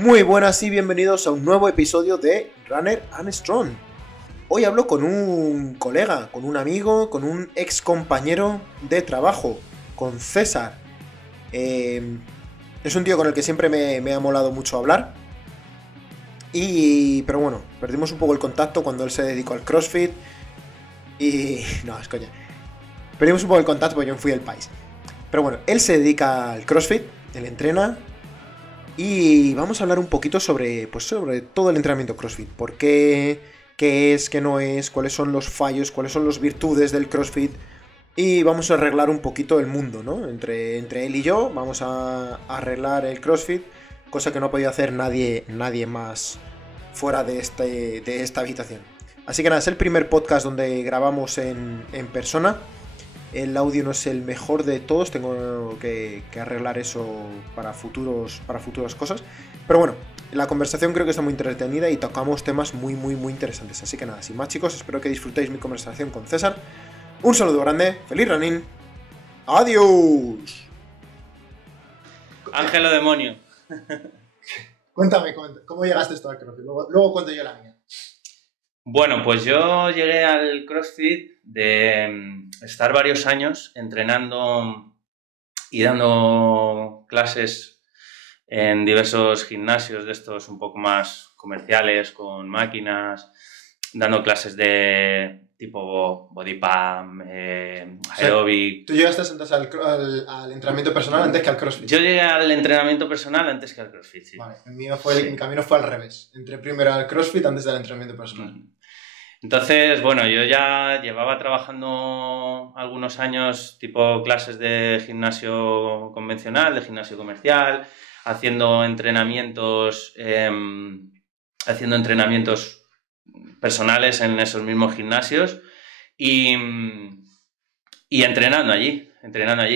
Muy buenas y bienvenidos a un nuevo episodio de Runner and Strong. Hoy hablo con un colega, con un amigo, con un ex compañero de trabajo, con César. Es un tío con el que siempre me ha molado mucho hablar. Pero bueno, perdimos un poco el contacto cuando él se dedicó al CrossFit. No, es coña. Perdimos un poco el contacto porque yo me fui del país. Pero bueno, él se dedica al CrossFit, él entrena. Y vamos a hablar un poquito sobre todo el entrenamiento CrossFit. ¿Por qué? ¿Qué es? ¿Qué no es? ¿Cuáles son los fallos? ¿Cuáles son las virtudes del CrossFit? Y vamos a arreglar un poquito el mundo, ¿no? Entre él y yo vamos a arreglar el CrossFit, cosa que no ha podido hacer nadie más fuera de esta habitación. Así que nada, es el primer podcast donde grabamos en persona. El audio no es el mejor de todos, tengo que arreglar eso para futuras cosas. Pero bueno, la conversación creo que está muy entretenida y tocamos temas muy interesantes. Así que nada, sin más chicos, espero que disfrutéis mi conversación con César. Un saludo grande, feliz running, adiós. Ángelo demonio. Cuéntame, ¿cómo llegaste esto al CrossFit? Luego cuento yo la mía. Bueno, pues yo llegué al CrossFit de estar varios años entrenando y dando clases en diversos gimnasios de estos un poco más comerciales, con máquinas, dando clases de tipo body pump, aeróbic. ¿Tú llegaste entonces al entrenamiento personal antes que al CrossFit? Yo llegué al entrenamiento personal antes que al CrossFit, sí. Vale, mi camino fue al revés. Entré primero al CrossFit antes del entrenamiento personal. Entonces, bueno, yo ya llevaba trabajando algunos años tipo clases de gimnasio convencional, de gimnasio comercial, haciendo entrenamientos personales en esos mismos gimnasios y entrenando allí.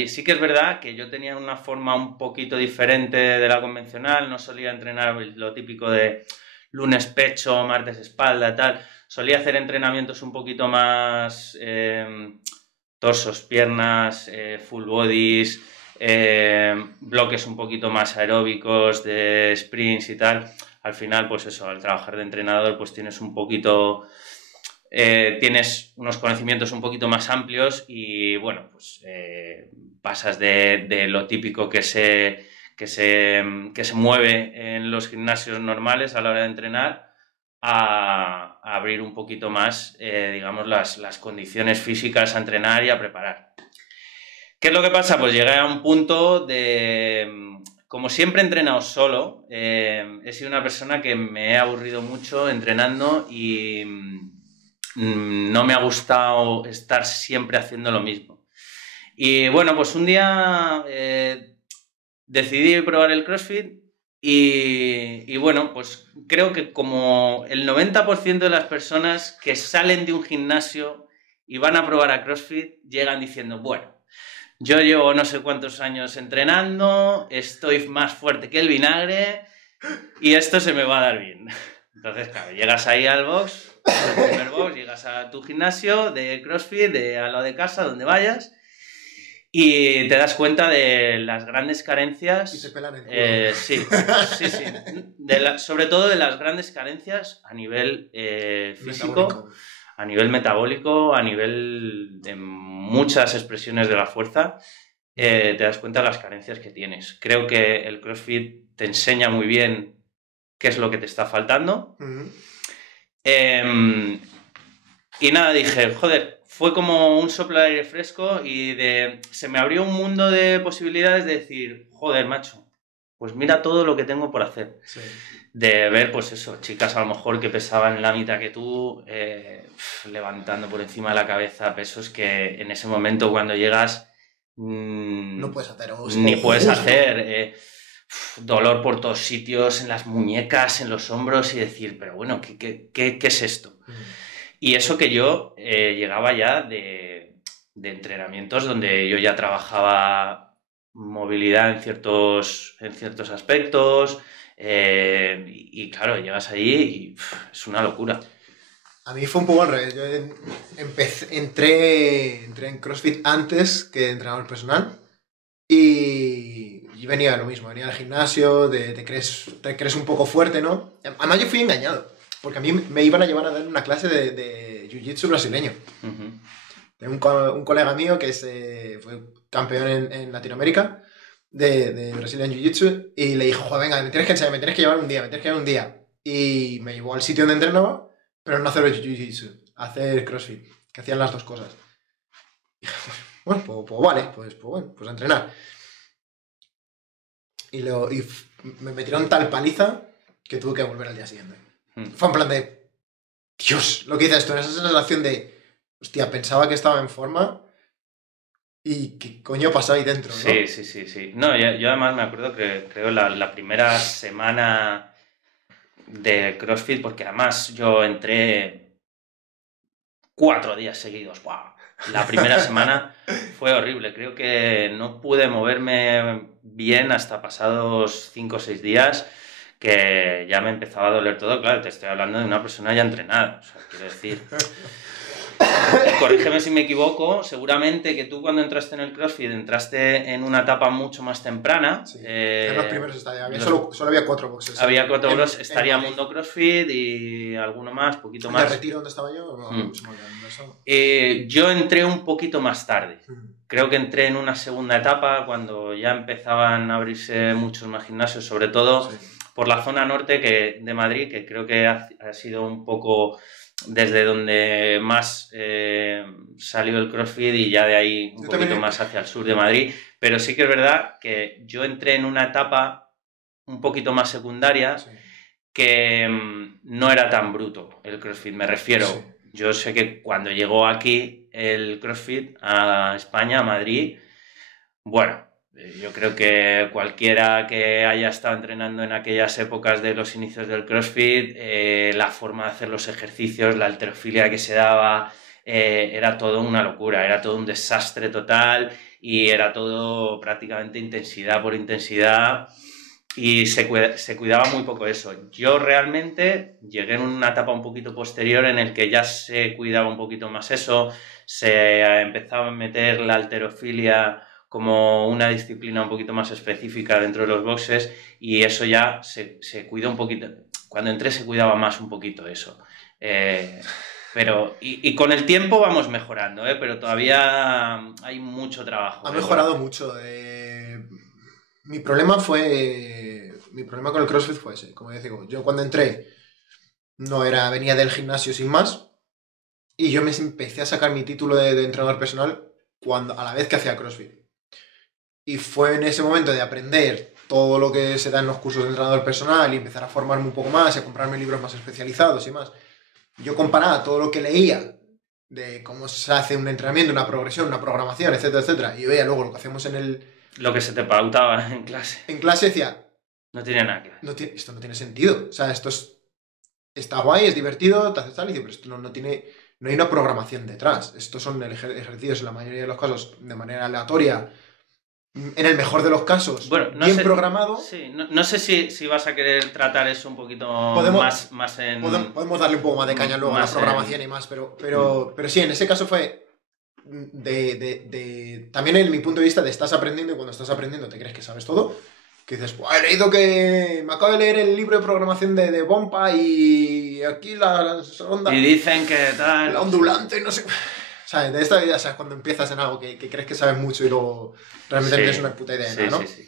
Sí que es verdad que yo tenía una forma un poquito diferente de la convencional, no solía entrenar lo típico de lunes pecho, martes espalda, tal. Solía hacer entrenamientos un poquito más torsos, piernas, full bodies, bloques un poquito más aeróbicos de sprints y tal. Al final, pues eso, al trabajar de entrenador, pues tienes un poquito... tienes unos conocimientos un poquito más amplios y, bueno, pues pasas de lo típico que se mueve en los gimnasios normales a la hora de entrenar a abrir un poquito más, digamos, las condiciones físicas a entrenar y a preparar. ¿Qué es lo que pasa? Pues llegué a un punto de... Como siempre he entrenado solo, he sido una persona que me he aburrido mucho entrenando y no me ha gustado estar siempre haciendo lo mismo. Y bueno, pues un día decidí probar el CrossFit y bueno, pues creo que como el 90% de las personas que salen de un gimnasio y van a probar a CrossFit llegan diciendo, bueno, yo llevo no sé cuántos años entrenando, estoy más fuerte que el vinagre y esto se me va a dar bien. Entonces, claro, llegas ahí al box, al primer box, llegas a tu gimnasio de CrossFit, al lado de casa, donde vayas, y te das cuenta de las grandes carencias. Y se pelan el culo. Sí. Sobre todo de las grandes carencias a nivel físico, metabólico. A nivel metabólico, a nivel de muchas expresiones de la fuerza. Te das cuenta de las carencias que tienes. Creo que el CrossFit te enseña muy bien qué es lo que te está faltando. Y nada, dije, joder, fue como un soplo de aire fresco y se me abrió un mundo de posibilidades de decir, joder, macho, pues mira todo lo que tengo por hacer. Sí. De ver, pues eso, chicas a lo mejor que pesaban la mitad que tú, levantando por encima de la cabeza pesos que en ese momento cuando llegas... no puedes hacer. Ni puedes hacer... dolor por todos sitios, en las muñecas, en los hombros y decir, pero bueno, ¿qué es esto? Y eso que yo llegaba ya de entrenamientos donde yo ya trabajaba movilidad en ciertos aspectos y claro, llegas allí y es una locura. A mí fue un poco al revés. Yo entré en CrossFit antes que entrenador personal y yo venía lo mismo, venía al gimnasio, te crees un poco fuerte, ¿no? Además yo fui engañado, porque a mí me iban a llevar a dar una clase de jiu-jitsu brasileño. Tengo un colega mío que fue campeón en Latinoamérica de Brazilian Jiu-Jitsu y le dijo, joder, venga, me tienes que enseñar, me tienes que llevar un día. Y me llevó al sitio donde entrenaba, pero no hacer Jiu-Jitsu, a hacer CrossFit, que hacían las dos cosas. Y dije, bueno, pues vale, pues bueno, pues a entrenar. Y me metieron tal paliza que tuve que volver al día siguiente. Fue en plan de, Dios, lo que dices tú, esa sensación de, hostia, pensaba que estaba en forma y qué coño pasaba ahí dentro, ¿no? Sí. No, yo además me acuerdo que creo la primera semana de CrossFit, porque además yo entré 4 días seguidos. ¡Wow! La primera semana fue horrible. Creo que no pude moverme bien hasta pasados 5 o 6 días, que ya me empezaba a doler todo. Claro, te estoy hablando de una persona ya entrenada. O sea, quiero decir... Corrígeme si me equivoco, seguramente que tú cuando entraste en el CrossFit entraste en una etapa mucho más temprana. Sí, en los primeros estadios. Solo había 4 boxes. Había 4 boxes, estaría Mundo CrossFit y alguno más, poquito más. ¿De Retiro donde estaba yo? Yo entré un poquito más tarde. Creo que entré en una segunda etapa cuando ya empezaban a abrirse muchos más gimnasios, sobre todo por la zona norte de Madrid, que creo que ha sido un poco... desde donde más salió el CrossFit y ya de ahí un poquito más hacia el sur de Madrid. Pero sí que es verdad que yo entré en una etapa un poquito más secundaria que no era tan bruto el CrossFit. Me refiero, yo sé que cuando llegó aquí el CrossFit a España, a Madrid, bueno... Yo creo que cualquiera que haya estado entrenando en aquellas épocas de los inicios del CrossFit, la forma de hacer los ejercicios, la halterofilia que se daba, era todo una locura, era todo un desastre total y era todo prácticamente intensidad por intensidad y se cuidaba muy poco eso. Yo realmente llegué en una etapa un poquito posterior en el que ya se cuidaba un poquito más eso, se empezaba a meter la halterofilia como una disciplina un poquito más específica dentro de los boxes y eso ya se cuida un poquito. Cuando entré se cuidaba más un poquito eso. Pero y con el tiempo vamos mejorando, pero todavía hay mucho trabajo. Ha mejorado mucho. Mi problema con el CrossFit fue ese. Como digo, yo cuando entré venía del gimnasio sin más y yo me empecé a sacar mi título de entrenador personal a la vez que hacía CrossFit. Y fue en ese momento de aprender todo lo que se da en los cursos de entrenador personal y empezar a formarme un poco más y a comprarme libros más especializados y más. Yo comparaba todo lo que leía de cómo se hace un entrenamiento, una progresión, una programación, etcétera, etcétera, y veía luego lo que hacemos lo que se te pautaba en clase. En clase decía... No tiene nada que ver. Esto no tiene sentido. O sea, está guay, es divertido, te hace tal, y pero esto no hay una programación detrás. Estos son ejercicios en la mayoría de los casos de manera aleatoria. En el mejor de los casos, bueno, bien programado. Sí, no sé si vas a querer tratar eso un poquito más en... Podemos darle un poco más de caña luego a la programación y más, pero sí, en ese caso fue también en mi punto de vista de estás aprendiendo y cuando estás aprendiendo te crees que sabes todo, que dices, he leído me acabo de leer el libro de programación de Bompa y aquí la onda... Y dicen que tal... La ondulante, no sé... ¿Sabes? De esta vida, ¿sabes? Cuando empiezas en algo que crees que sabes mucho y luego realmente no tienes una puta idea de nada, ¿no? Sí.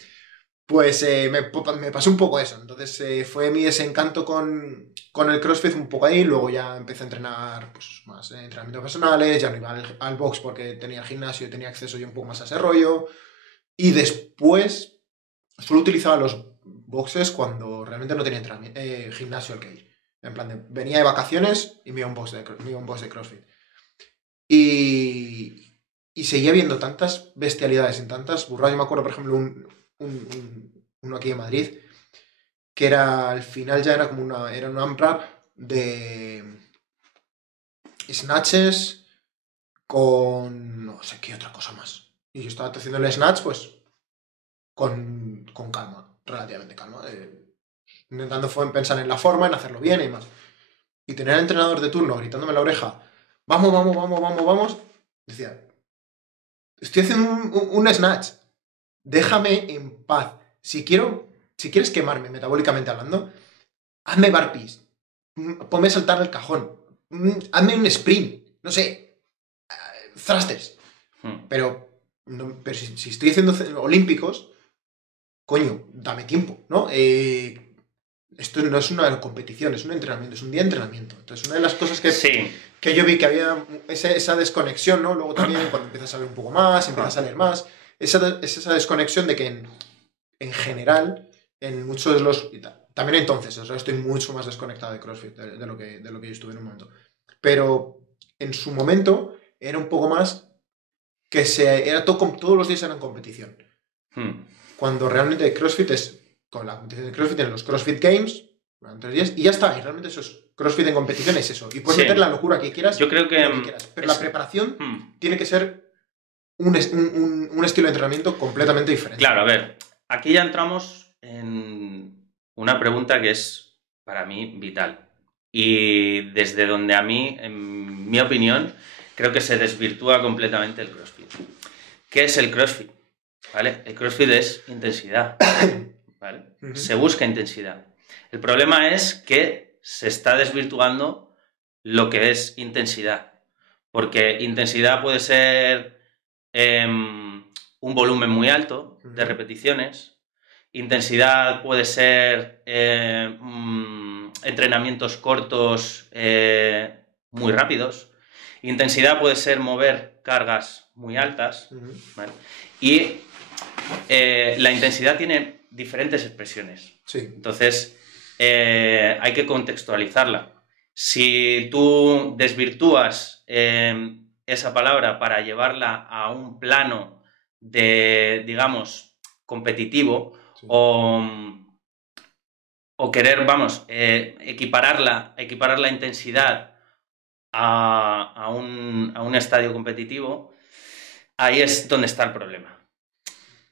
Pues me pasó un poco eso. Entonces fue mi desencanto con el CrossFit un poco ahí. Luego ya empecé a entrenar pues, más entrenamientos personales. Ya no iba al box porque tenía el gimnasio y tenía acceso yo un poco más a ese rollo. Y después solo utilizaba los boxes cuando realmente no tenía gimnasio al que ir. En plan, venía de vacaciones y me iba a un box de CrossFit. Y seguía viendo tantas bestialidades en tantas burradas. Yo me acuerdo, por ejemplo, uno aquí en Madrid, que al final ya era como era un AMRAP de snatches con no sé qué otra cosa más. Y yo estaba haciendo el snatch, pues, con calma, relativamente calma. Intentando pensar en la forma, en hacerlo bien y más. Y tener al entrenador de turno gritándome en la oreja, vamos, decía, estoy haciendo un snatch, déjame en paz. si quieres quemarme metabólicamente hablando, hazme burpees, ponme a saltar el cajón, hazme un sprint, no sé, thrusters. Pero si estoy haciendo olímpicos, coño, dame tiempo, ¿no? Esto no es una competición, es un entrenamiento, es un día de entrenamiento. Entonces, una de las cosas que yo vi que había esa desconexión, ¿no? Luego también cuando empiezas a ver un poco más, empiezas a leer más, esa desconexión de que en general, en muchos de los... También entonces, o sea, estoy mucho más desconectado de CrossFit de lo que yo estuve en un momento. Pero en su momento era un poco más que era todos los días eran competición. Cuando realmente CrossFit es con la competición de CrossFit en los CrossFit Games, durante 3 días, y ya está. Y realmente eso es CrossFit en competición, es eso. Y puedes meter la locura que quieras. Yo creo que quieras, pero la preparación tiene que ser un estilo de entrenamiento completamente diferente. Claro, a ver, aquí ya entramos en una pregunta que es para mí vital. Y desde donde a mí, en mi opinión, creo que se desvirtúa completamente el CrossFit. ¿Qué es el CrossFit? ¿Vale? El CrossFit es intensidad. ¿Vale? Se busca intensidad. El problema es que se está desvirtuando lo que es intensidad. Porque intensidad puede ser un volumen muy alto de repeticiones. Intensidad puede ser entrenamientos cortos muy rápidos. Intensidad puede ser mover cargas muy altas. ¿Vale? Y la intensidad tiene diferentes expresiones. Sí. Entonces, hay que contextualizarla. Si tú desvirtúas esa palabra para llevarla a un plano de, digamos, competitivo, sí, o querer, vamos, equiparar la intensidad a un estadio competitivo, ahí es donde está el problema.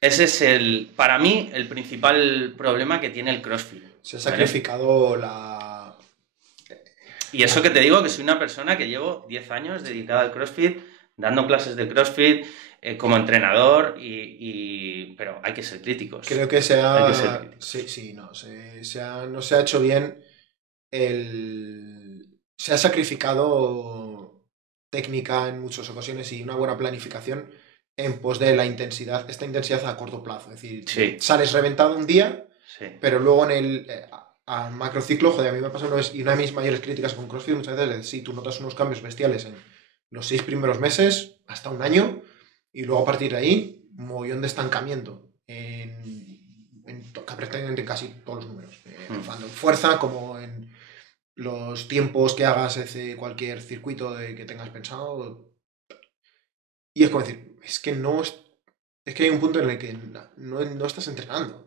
Ese es para mí, el principal problema que tiene el CrossFit. Se ha sacrificado la... Y eso que te digo, que soy una persona que llevo 10 años dedicada al CrossFit, dando clases de CrossFit como entrenador, pero hay que ser críticos. Creo que se ha... no se ha hecho bien Se ha sacrificado técnica en muchas ocasiones y una buena planificación en pos de la intensidad, esta intensidad a corto plazo. Es decir, sí, sales reventado un día, sí, pero luego en el macrociclo, joder, a mí me pasa y una de mis mayores críticas con CrossFit muchas veces es, sí, tú notas unos cambios bestiales en los 6 primeros meses, hasta un año, y luego a partir de ahí, un mogollón de estancamiento en prácticamente casi todos los números. Tanto en fuerza como en los tiempos que hagas cualquier circuito que tengas pensado. Y es como decir, es que hay un punto en el que no estás entrenando.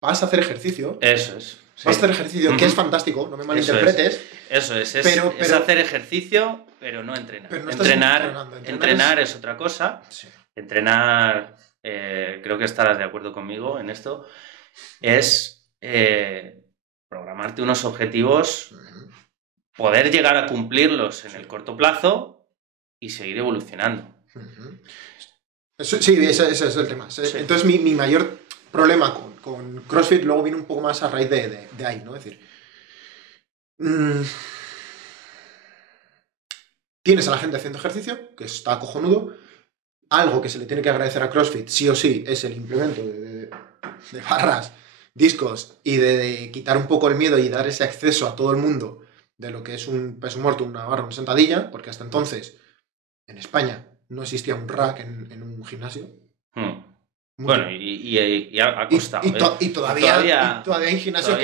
Vas a hacer ejercicio. Eso es. Sí. Vas a hacer ejercicio, que es fantástico, no me malinterpretes. Eso es hacer ejercicio, pero no entrenar. Pero no entrenar es otra cosa. Sí. Entrenar, creo que estarás de acuerdo conmigo en esto, es programarte unos objetivos, poder llegar a cumplirlos en el corto plazo y seguir evolucionando. Sí, ese es el tema. Sí. Entonces mi mayor problema con CrossFit luego viene un poco más a raíz de ahí, ¿no? Es decir, tienes a la gente haciendo ejercicio, que está cojonudo. Algo que se le tiene que agradecer a CrossFit, sí o sí, es el implemento de barras, discos y de quitar un poco el miedo y dar ese acceso a todo el mundo de lo que es un peso muerto, una barra, una sentadilla, porque hasta entonces en España no existía un rack en un gimnasio. Bueno, y ha costado. Y todavía hay gimnasios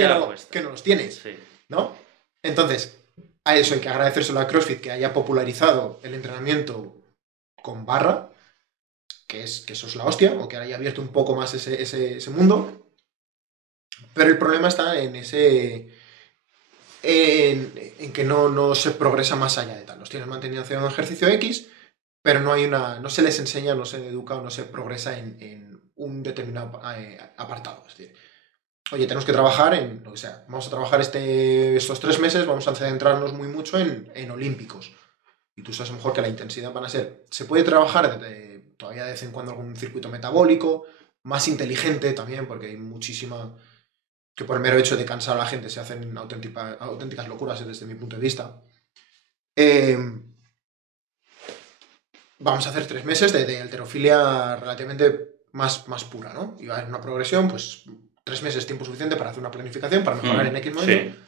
que no los tienes, sí, ¿no? Entonces, a eso hay que agradecérselo a CrossFit, que haya popularizado el entrenamiento con barra, que eso es la hostia, o que haya abierto un poco más ese mundo. Pero el problema está en que no se progresa más allá de tal. Los tienes mantenido haciendo un ejercicio X, pero no se les enseña, no se educa o no se progresa en un determinado apartado. Es decir, oye, tenemos que trabajar en lo que sea. Vamos a trabajar estos 3 meses, vamos a centrarnos muy mucho en olímpicos. Y tú sabes mejor que la intensidad van a ser... Se puede trabajar todavía de vez en cuando algún circuito metabólico, más inteligente también, porque hay muchísima... que por el mero hecho de cansar a la gente se hacen auténticas locuras desde mi punto de vista. Vamos a hacer 3 meses de halterofilia relativamente más pura, ¿no? Y va en una progresión, pues 3 meses tiempo suficiente para hacer una planificación, para mejorar en X momento. Sí.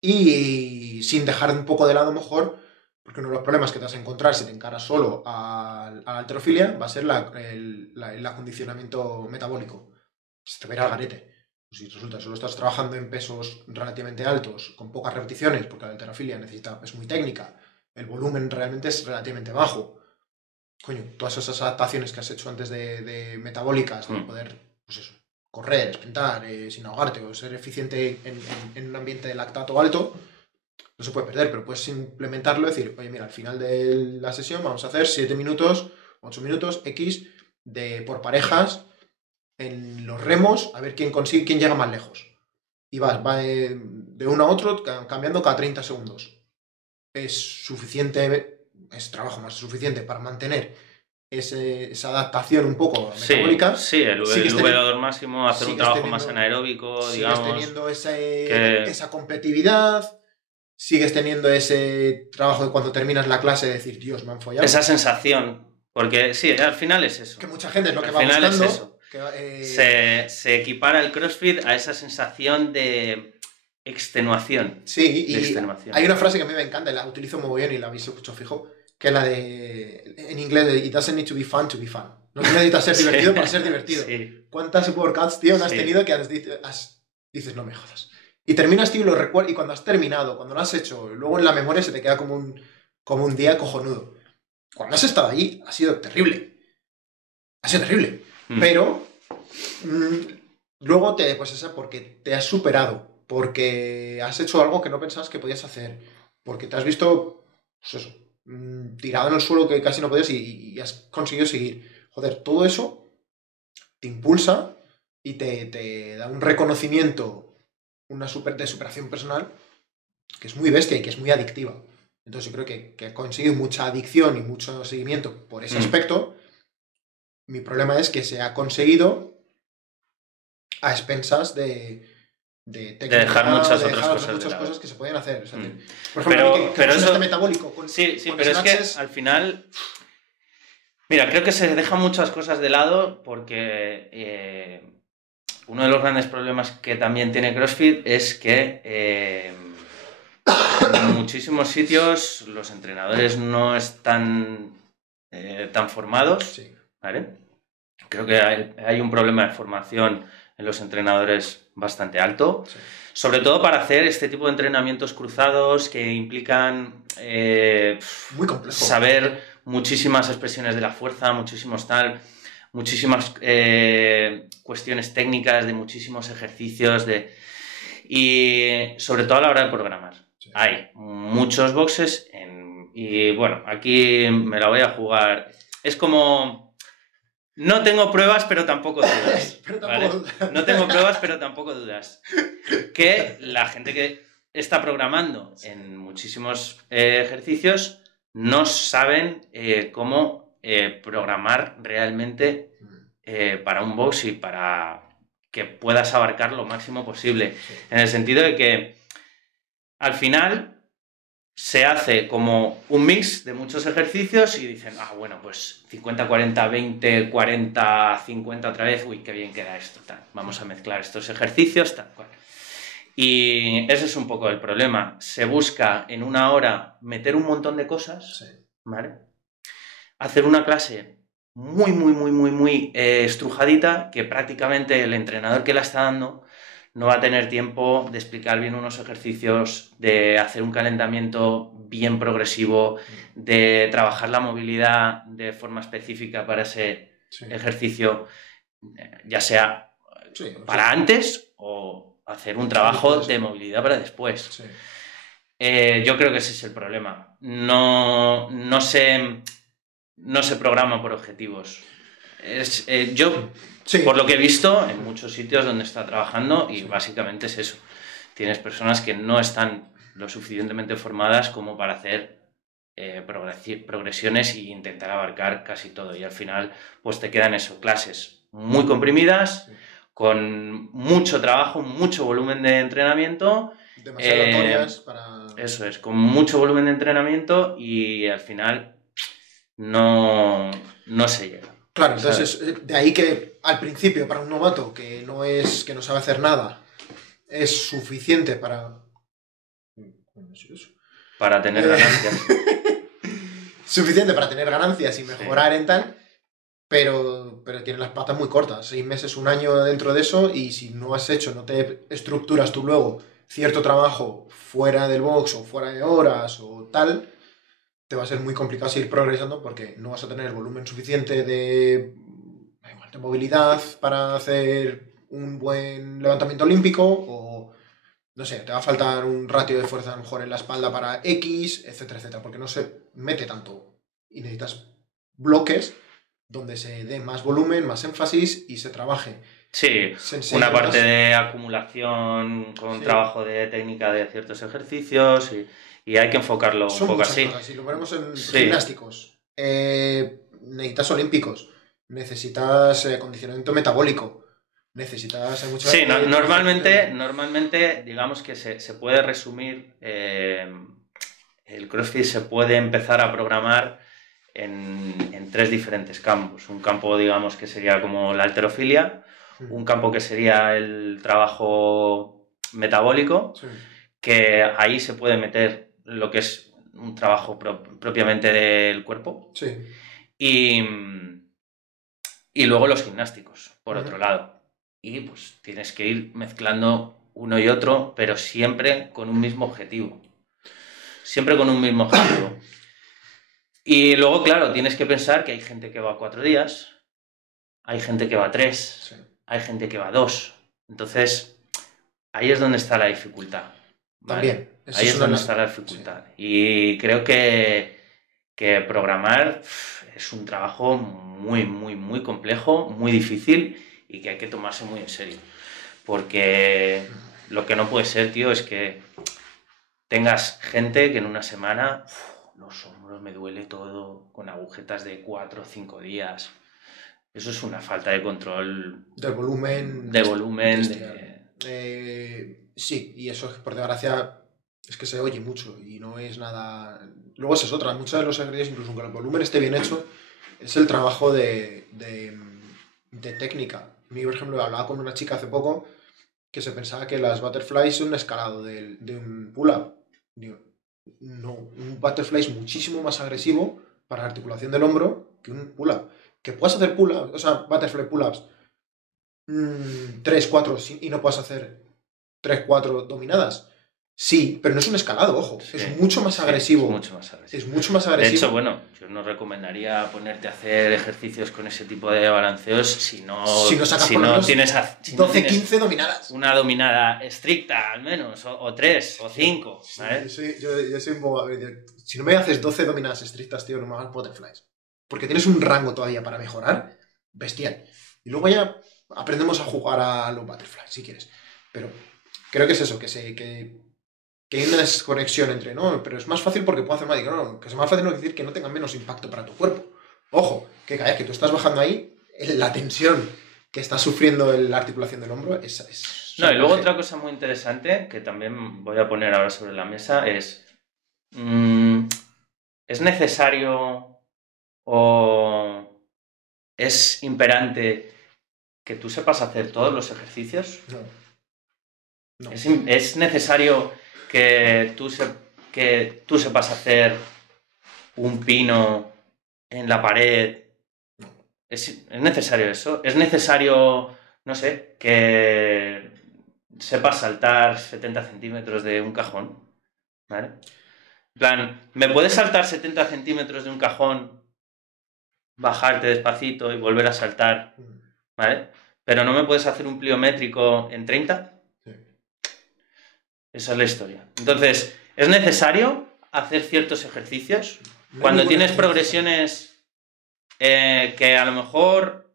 Y sin dejar un poco de lado mejor, porque uno de los problemas que te vas a encontrar si te encaras solo a la halterofilia va a ser el acondicionamiento metabólico. Se te va a ir al garete. Pues si resulta que solo estás trabajando en pesos relativamente altos, con pocas repeticiones, porque la halterofilia es muy técnica, el volumen realmente es relativamente bajo. Coño, todas esas adaptaciones que has hecho antes de metabólicas, de poder, pues eso, correr, sprintar, sin ahogarte o ser eficiente en un ambiente de lactato alto, no se puede perder, pero puedes implementarlo y decir, oye, mira, al final de la sesión vamos a hacer 7 minutos, 8 minutos, X, por parejas, en los remos, a ver quién llega más lejos. Y va de uno a otro cambiando cada 30 segundos. Es suficiente, es trabajo más suficiente para mantener esa adaptación un poco metabólica. Sí, el V2 máximo, hacer un trabajo más anaeróbico, digamos. Sigues teniendo esa competitividad, sigues teniendo ese trabajo de cuando terminas la clase de decir, Dios, me han follado. Esa sensación, porque sí, al final es eso. Que mucha gente es lo que va buscando. Al final es eso. Se equipara el CrossFit a esa sensación de extenuación. Sí, y hay una frase que a mí me encanta, la utilizo muy bien y la habéis escuchado fijo, que es la de, en inglés, it doesn't need to be fun to be fun. No necesitas ser divertido para ser divertido. Sí. ¿Cuántas workouts, tío, no has tenido que dices, no me jodas? Y terminas, tío, y lo recuerdas, y cuando has terminado, cuando lo has hecho, luego en la memoria se te queda como un día cojonudo. Cuando has estado allí, ha sido terrible. Ha sido terrible. Pero luego porque te has superado, porque has hecho algo que no pensabas que podías hacer, porque te has visto, pues eso, tirado en el suelo que casi no podías y has conseguido seguir. Joder, todo eso te impulsa y te da un reconocimiento, de superación personal que es muy bestia y que es muy adictiva. Entonces yo creo que ha conseguido mucha adicción y mucho seguimiento por ese aspecto. Mi problema es que se ha conseguido a expensas de dejar muchas otras cosas que se podían hacer. O sea, por ejemplo, pero eso metabólico. Sí, pero es que al final... Mira, creo que se dejan muchas cosas de lado porque uno de los grandes problemas que también tiene CrossFit es que en muchísimos sitios los entrenadores no están tan formados. Sí. ¿Vale? Creo que hay un problema de formación en los entrenadores bastante alto, sí. Sobre todo para hacer este tipo de entrenamientos cruzados que implican muy complejo. Saber muchísimas expresiones de la fuerza, muchísimas cuestiones técnicas, de muchísimos ejercicios, y sobre todo a la hora de programar. Sí. Hay muchos boxes y bueno, aquí me la voy a jugar. Es como... No tengo pruebas, pero tampoco dudas. ¿Vale? No tengo pruebas, pero tampoco dudas. Que la gente que está programando en muchísimos ejercicios no saben cómo programar realmente para un box y para que puedas abarcar lo máximo posible. En el sentido de que al final se hace como un mix de muchos ejercicios y dicen, bueno, pues 50, 40, 20, 40, 50 otra vez, uy, qué bien queda esto, tal. Vamos a mezclar estos ejercicios, tal cual. Y ese es un poco el problema. Se busca en una hora meter un montón de cosas, sí. ¿Vale? Hacer una clase muy estrujadita, que prácticamente el entrenador que la está dando no va a tener tiempo de explicar bien unos ejercicios, de hacer un calentamiento bien progresivo, de trabajar la movilidad de forma específica para ese ejercicio, ya sea para antes o hacer un trabajo de movilidad para después. Sí. Yo creo que ese es el problema. No se programa por objetivos. Sí. Por lo que he visto en muchos sitios donde está trabajando, y básicamente es eso. Tienes personas que no están lo suficientemente formadas como para hacer progresiones e intentar abarcar casi todo. Y al final pues te quedan eso, clases muy comprimidas, Sí. con mucho trabajo, mucho volumen de entrenamiento. Demasiado aleatorias para... Eso es, con mucho volumen de entrenamiento y al final no se llega. Claro, ¿sabes? entonces de ahí que al principio para un novato que no sabe hacer nada es suficiente para... Para tener ganancias. Suficiente para tener ganancias y mejorar en tal, pero tiene las patas muy cortas. 6 meses, un año dentro de eso, y si no has hecho, no te estructuras tú luego cierto trabajo fuera del box o fuera de horas o tal, te va a ser muy complicado seguir progresando porque no vas a tener volumen suficiente de movilidad para hacer un buen levantamiento olímpico, o no sé, te va a faltar un ratio de fuerza a lo mejor en la espalda para X, etcétera, etcétera, porque no se mete tanto y necesitas bloques donde se dé más volumen, más énfasis y se trabaje. Sí, Se enseña una parte más. de acumulación con Sí. trabajo de técnica de ciertos ejercicios y hay que enfocarlo un Son poco muchas así. cosas. Si lo ponemos en Sí. gimnásticos, necesitas olímpicos, necesitas acondicionamiento metabólico, necesitas... Hay muchas, Sí, normalmente digamos que se puede resumir, el CrossFit se puede empezar a programar en 3 diferentes campos. Un campo, digamos, que sería como la halterofilia, un campo que sería el trabajo metabólico, Sí. que ahí se puede meter lo que es un trabajo propiamente del cuerpo, Sí. y luego los gimnásticos, por otro lado. Y pues tienes que ir mezclando uno y otro, pero siempre con un mismo objetivo. Siempre con un mismo objetivo. Y luego, claro, tienes que pensar que hay gente que va 4 días, hay gente que va 3, Sí. hay gente que va 2. Entonces, ahí es donde está la dificultad. ¿vale? También. Ahí es donde está la dificultad. Sí. Y creo que programar es un trabajo muy, muy, muy complejo, muy difícil y que hay que tomarse muy en serio. Porque lo que no puede ser, tío, es que tengas gente que en una semana los hombros me duele todo con agujetas de 4 o 5 días. Eso es una falta de control. Del volumen. De volumen. Sí, y eso es, por desgracia, es que se oye mucho y no es nada... Luego esa es otra, muchos de los ejercicios, incluso aunque el volumen esté bien hecho, es el trabajo de técnica. A mí, por ejemplo, hablaba con una chica hace poco que se pensaba que las butterflies son un escalado de un pull-up. No, un butterfly es muchísimo más agresivo para la articulación del hombro que un pull-up. Que puedas hacer pull-ups, o sea, butterfly pull-ups 3, 4 y no puedas hacer 3, 4 dominadas. Sí, pero no es un escalado, ojo. Sí, es mucho más agresivo. Es mucho más agresivo. De hecho, bueno, yo no recomendaría ponerte a hacer ejercicios con ese tipo de balanceos si no tienes 12, 15 dominadas. Una dominada estricta, al menos, o 3, o 5. Sí, ¿vale? Yo soy un poco... Si no me haces 12 dominadas estrictas, tío, no me hagas butterflies. Porque tienes un rango todavía para mejorar bestial. Y luego ya aprendemos a jugar a los butterflies, si quieres. Pero creo que es eso, que hay una desconexión entre, no, pero es más fácil porque puedo hacer más. Digo, no, que es más fácil no decir que no tenga menos impacto para tu cuerpo. Ojo, que cada vez que tú estás bajando ahí, la tensión que está sufriendo la articulación del hombro es no, y luego otra cosa muy interesante que también voy a poner ahora sobre la mesa es ¿es necesario o es imperante que tú sepas hacer todos los ejercicios? No. ¿Es necesario que tú sepas hacer un pino en la pared? ¿Es necesario eso? ¿Es necesario, no sé, que sepas saltar 70 centímetros de un cajón? ¿Vale? En plan, ¿me puedes saltar 70 centímetros de un cajón, bajarte despacito y volver a saltar? ¿Vale? Pero no me puedes hacer un pliométrico en 30? Sí. Esa es la historia. Entonces, ¿es necesario hacer ciertos ejercicios? Cuando tienes progresiones que a lo mejor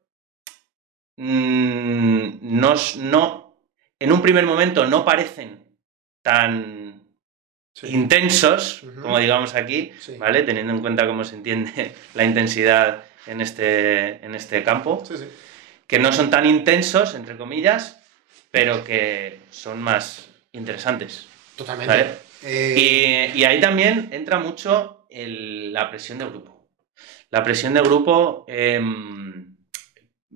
no, en un primer momento no parecen tan intensos, como digamos aquí, ¿vale? Teniendo en cuenta cómo se entiende la intensidad en este campo. que no son tan intensos, entre comillas, pero que son más interesantes. Totalmente. ¿Vale? Y ahí también entra mucho la presión de grupo. La presión de grupo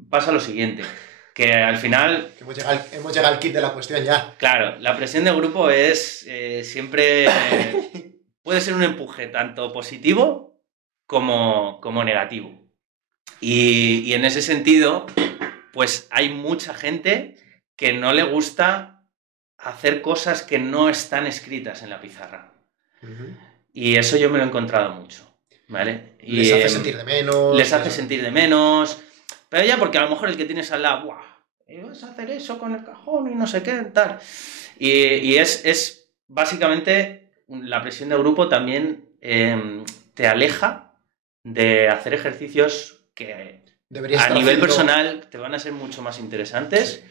pasa lo siguiente, que al final... Que hemos llegado al kit de la cuestión ya. Claro, la presión de grupo es siempre... puede ser un empuje tanto positivo como negativo. Y en ese sentido, pues hay mucha gente que no le gusta hacer cosas que no están escritas en la pizarra. Y eso yo me lo he encontrado mucho, ¿vale? Y, les hace sentir de menos. Les hace sentir de menos. Pero ya porque a lo mejor el que tienes al lado, ¡guau! Vas a hacer eso con el cajón y no sé qué, tal. Y es básicamente la presión de grupo también te aleja de hacer ejercicios que a nivel personal te van a ser mucho más interesantes.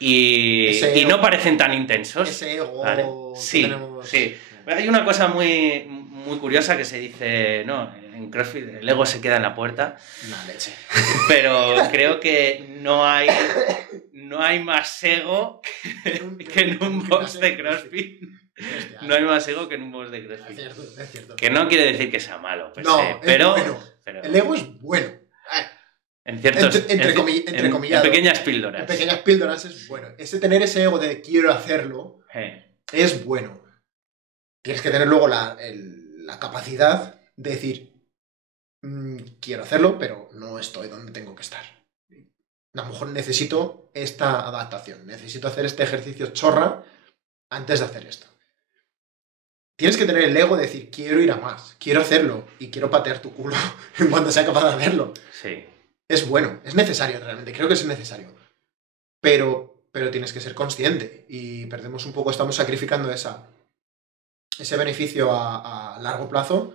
Sí. Y no parecen tan intensos. Ese ego. ¿Vale? Sí. Hay una cosa muy, muy curiosa que se dice, ¿no? En CrossFit el ego se queda en la puerta. Una leche. Pero creo que no hay más ego que en un box de CrossFit. No hay más ego que en un box de CrossFit. Es cierto. Que no quiere decir que sea malo, no, pero, bueno. El ego es bueno. En ciertos... Entre comillas. En pequeñas píldoras. En pequeñas píldoras es bueno. Tener ese ego de quiero hacerlo es bueno. Tienes que tener luego la capacidad de decir quiero hacerlo, pero no estoy donde tengo que estar. A lo mejor necesito esta adaptación. Necesito hacer este ejercicio chorra antes de hacer esto. Tienes que tener el ego de decir quiero ir a más, quiero hacerlo y quiero patear tu culo en cuanto sea capaz de hacerlo. Sí. Es bueno, es necesario realmente, creo que es necesario. Pero tienes que ser consciente y perdemos un poco, estamos sacrificando ese beneficio a largo plazo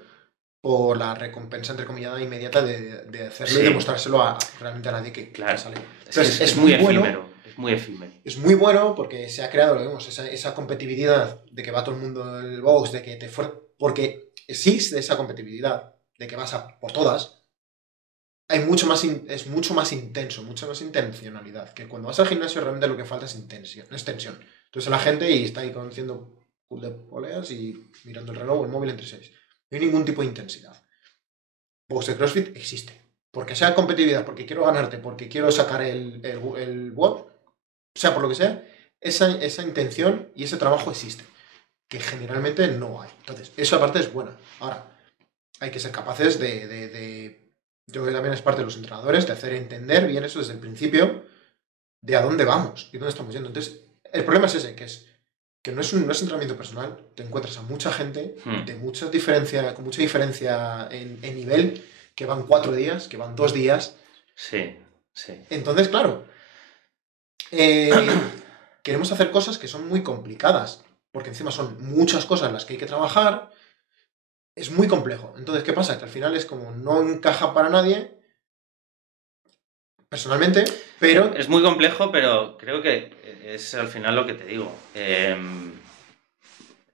por la recompensa, entre comillas, inmediata de hacerlo y demostrárselo realmente a nadie que sale. Entonces, es muy bueno. Efímero. Es muy efímero. Es muy bueno porque se ha creado, lo vemos, esa competitividad de que va todo el mundo en el box, de que porque existe esa competitividad de que vas a por todas. Es mucho más intenso, mucha más intencionalidad. Que cuando vas al gimnasio realmente lo que falta es tensión. Entonces la gente y está ahí haciendo pull de poleas y mirando el reloj o el móvil entre 6. No hay ningún tipo de intensidad. Box de CrossFit existe. Porque sea competitividad, porque quiero ganarte, porque quiero sacar el WOD, sea por lo que sea, esa intención y ese trabajo existe. Que generalmente no hay. Entonces, esa parte es buena. Ahora, hay que ser capaces yo creo que también es parte de los entrenadores, de hacer entender bien eso desde el principio, de a dónde vamos y dónde estamos yendo. Entonces, el problema es ese, que no es entrenamiento personal, te encuentras a mucha gente con mucha diferencia en nivel, que van 4 días, que van 2 días. Sí. Entonces, claro, queremos hacer cosas que son muy complicadas, porque encima son muchas cosas las que hay que trabajar. Es muy complejo. Entonces, ¿qué pasa? Que al final es como no encaja para nadie, personalmente, pero... Es muy complejo, pero creo que es al final lo que te digo.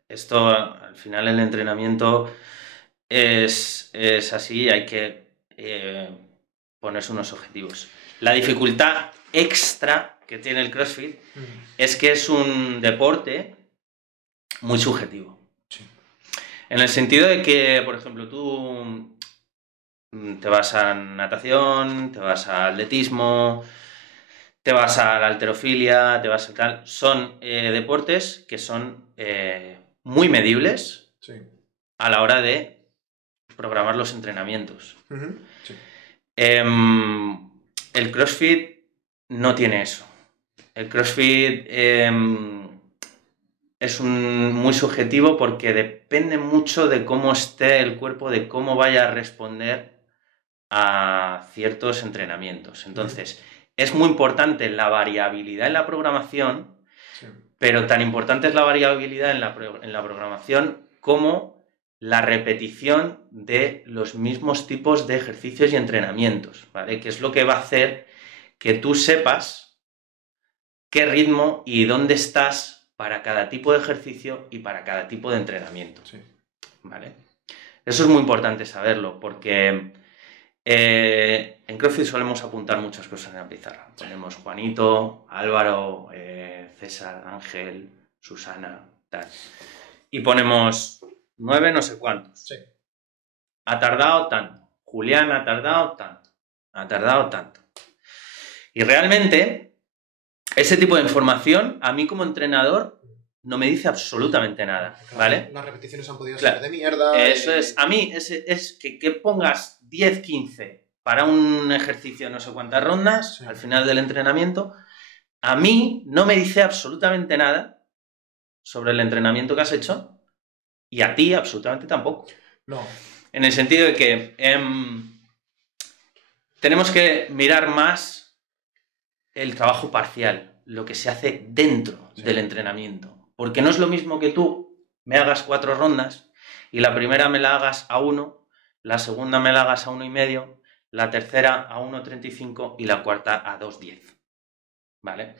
Esto, al final, el entrenamiento es así, hay que ponerse unos objetivos. La dificultad extra que tiene el CrossFit es que es un deporte muy subjetivo. En el sentido de que, por ejemplo, tú te vas a natación, te vas a atletismo, te vas a la halterofilia, te vas a tal... Son deportes que son muy medibles a la hora de programar los entrenamientos. El CrossFit no tiene eso. El CrossFit... es muy subjetivo porque depende mucho de cómo esté el cuerpo, de cómo vaya a responder a ciertos entrenamientos. Entonces, es muy importante la variabilidad en la programación, pero tan importante es la variabilidad en la programación como la repetición de los mismos tipos de ejercicios y entrenamientos, ¿vale? Que es lo que va a hacer que tú sepas qué ritmo y dónde estás para cada tipo de ejercicio y para cada tipo de entrenamiento. ¿Vale? Eso es muy importante saberlo, porque En CrossFit solemos apuntar muchas cosas en la pizarra. Ponemos Juanito, Álvaro, César, Ángel, Susana, tal. Y ponemos 9 no sé cuántos. Sí. Ha tardado tanto. Julián ha tardado tanto. Ha tardado tanto. Y realmente, ese tipo de información, a mí como entrenador, no me dice absolutamente nada, ¿vale? Las repeticiones han podido Claro. ser de mierda. Eso es. A mí es que pongas 10, 15 para un ejercicio no sé cuántas rondas Sí. al final del entrenamiento, a mí no me dice absolutamente nada sobre el entrenamiento que has hecho y a ti absolutamente tampoco. No. En el sentido de que tenemos que mirar más el trabajo parcial, lo que se hace dentro del entrenamiento. Porque no es lo mismo que tú me hagas 4 rondas y la primera me la hagas a 1, la segunda me la hagas a 1,5, la tercera a 1,35 y la cuarta a 2,10. ¿Vale?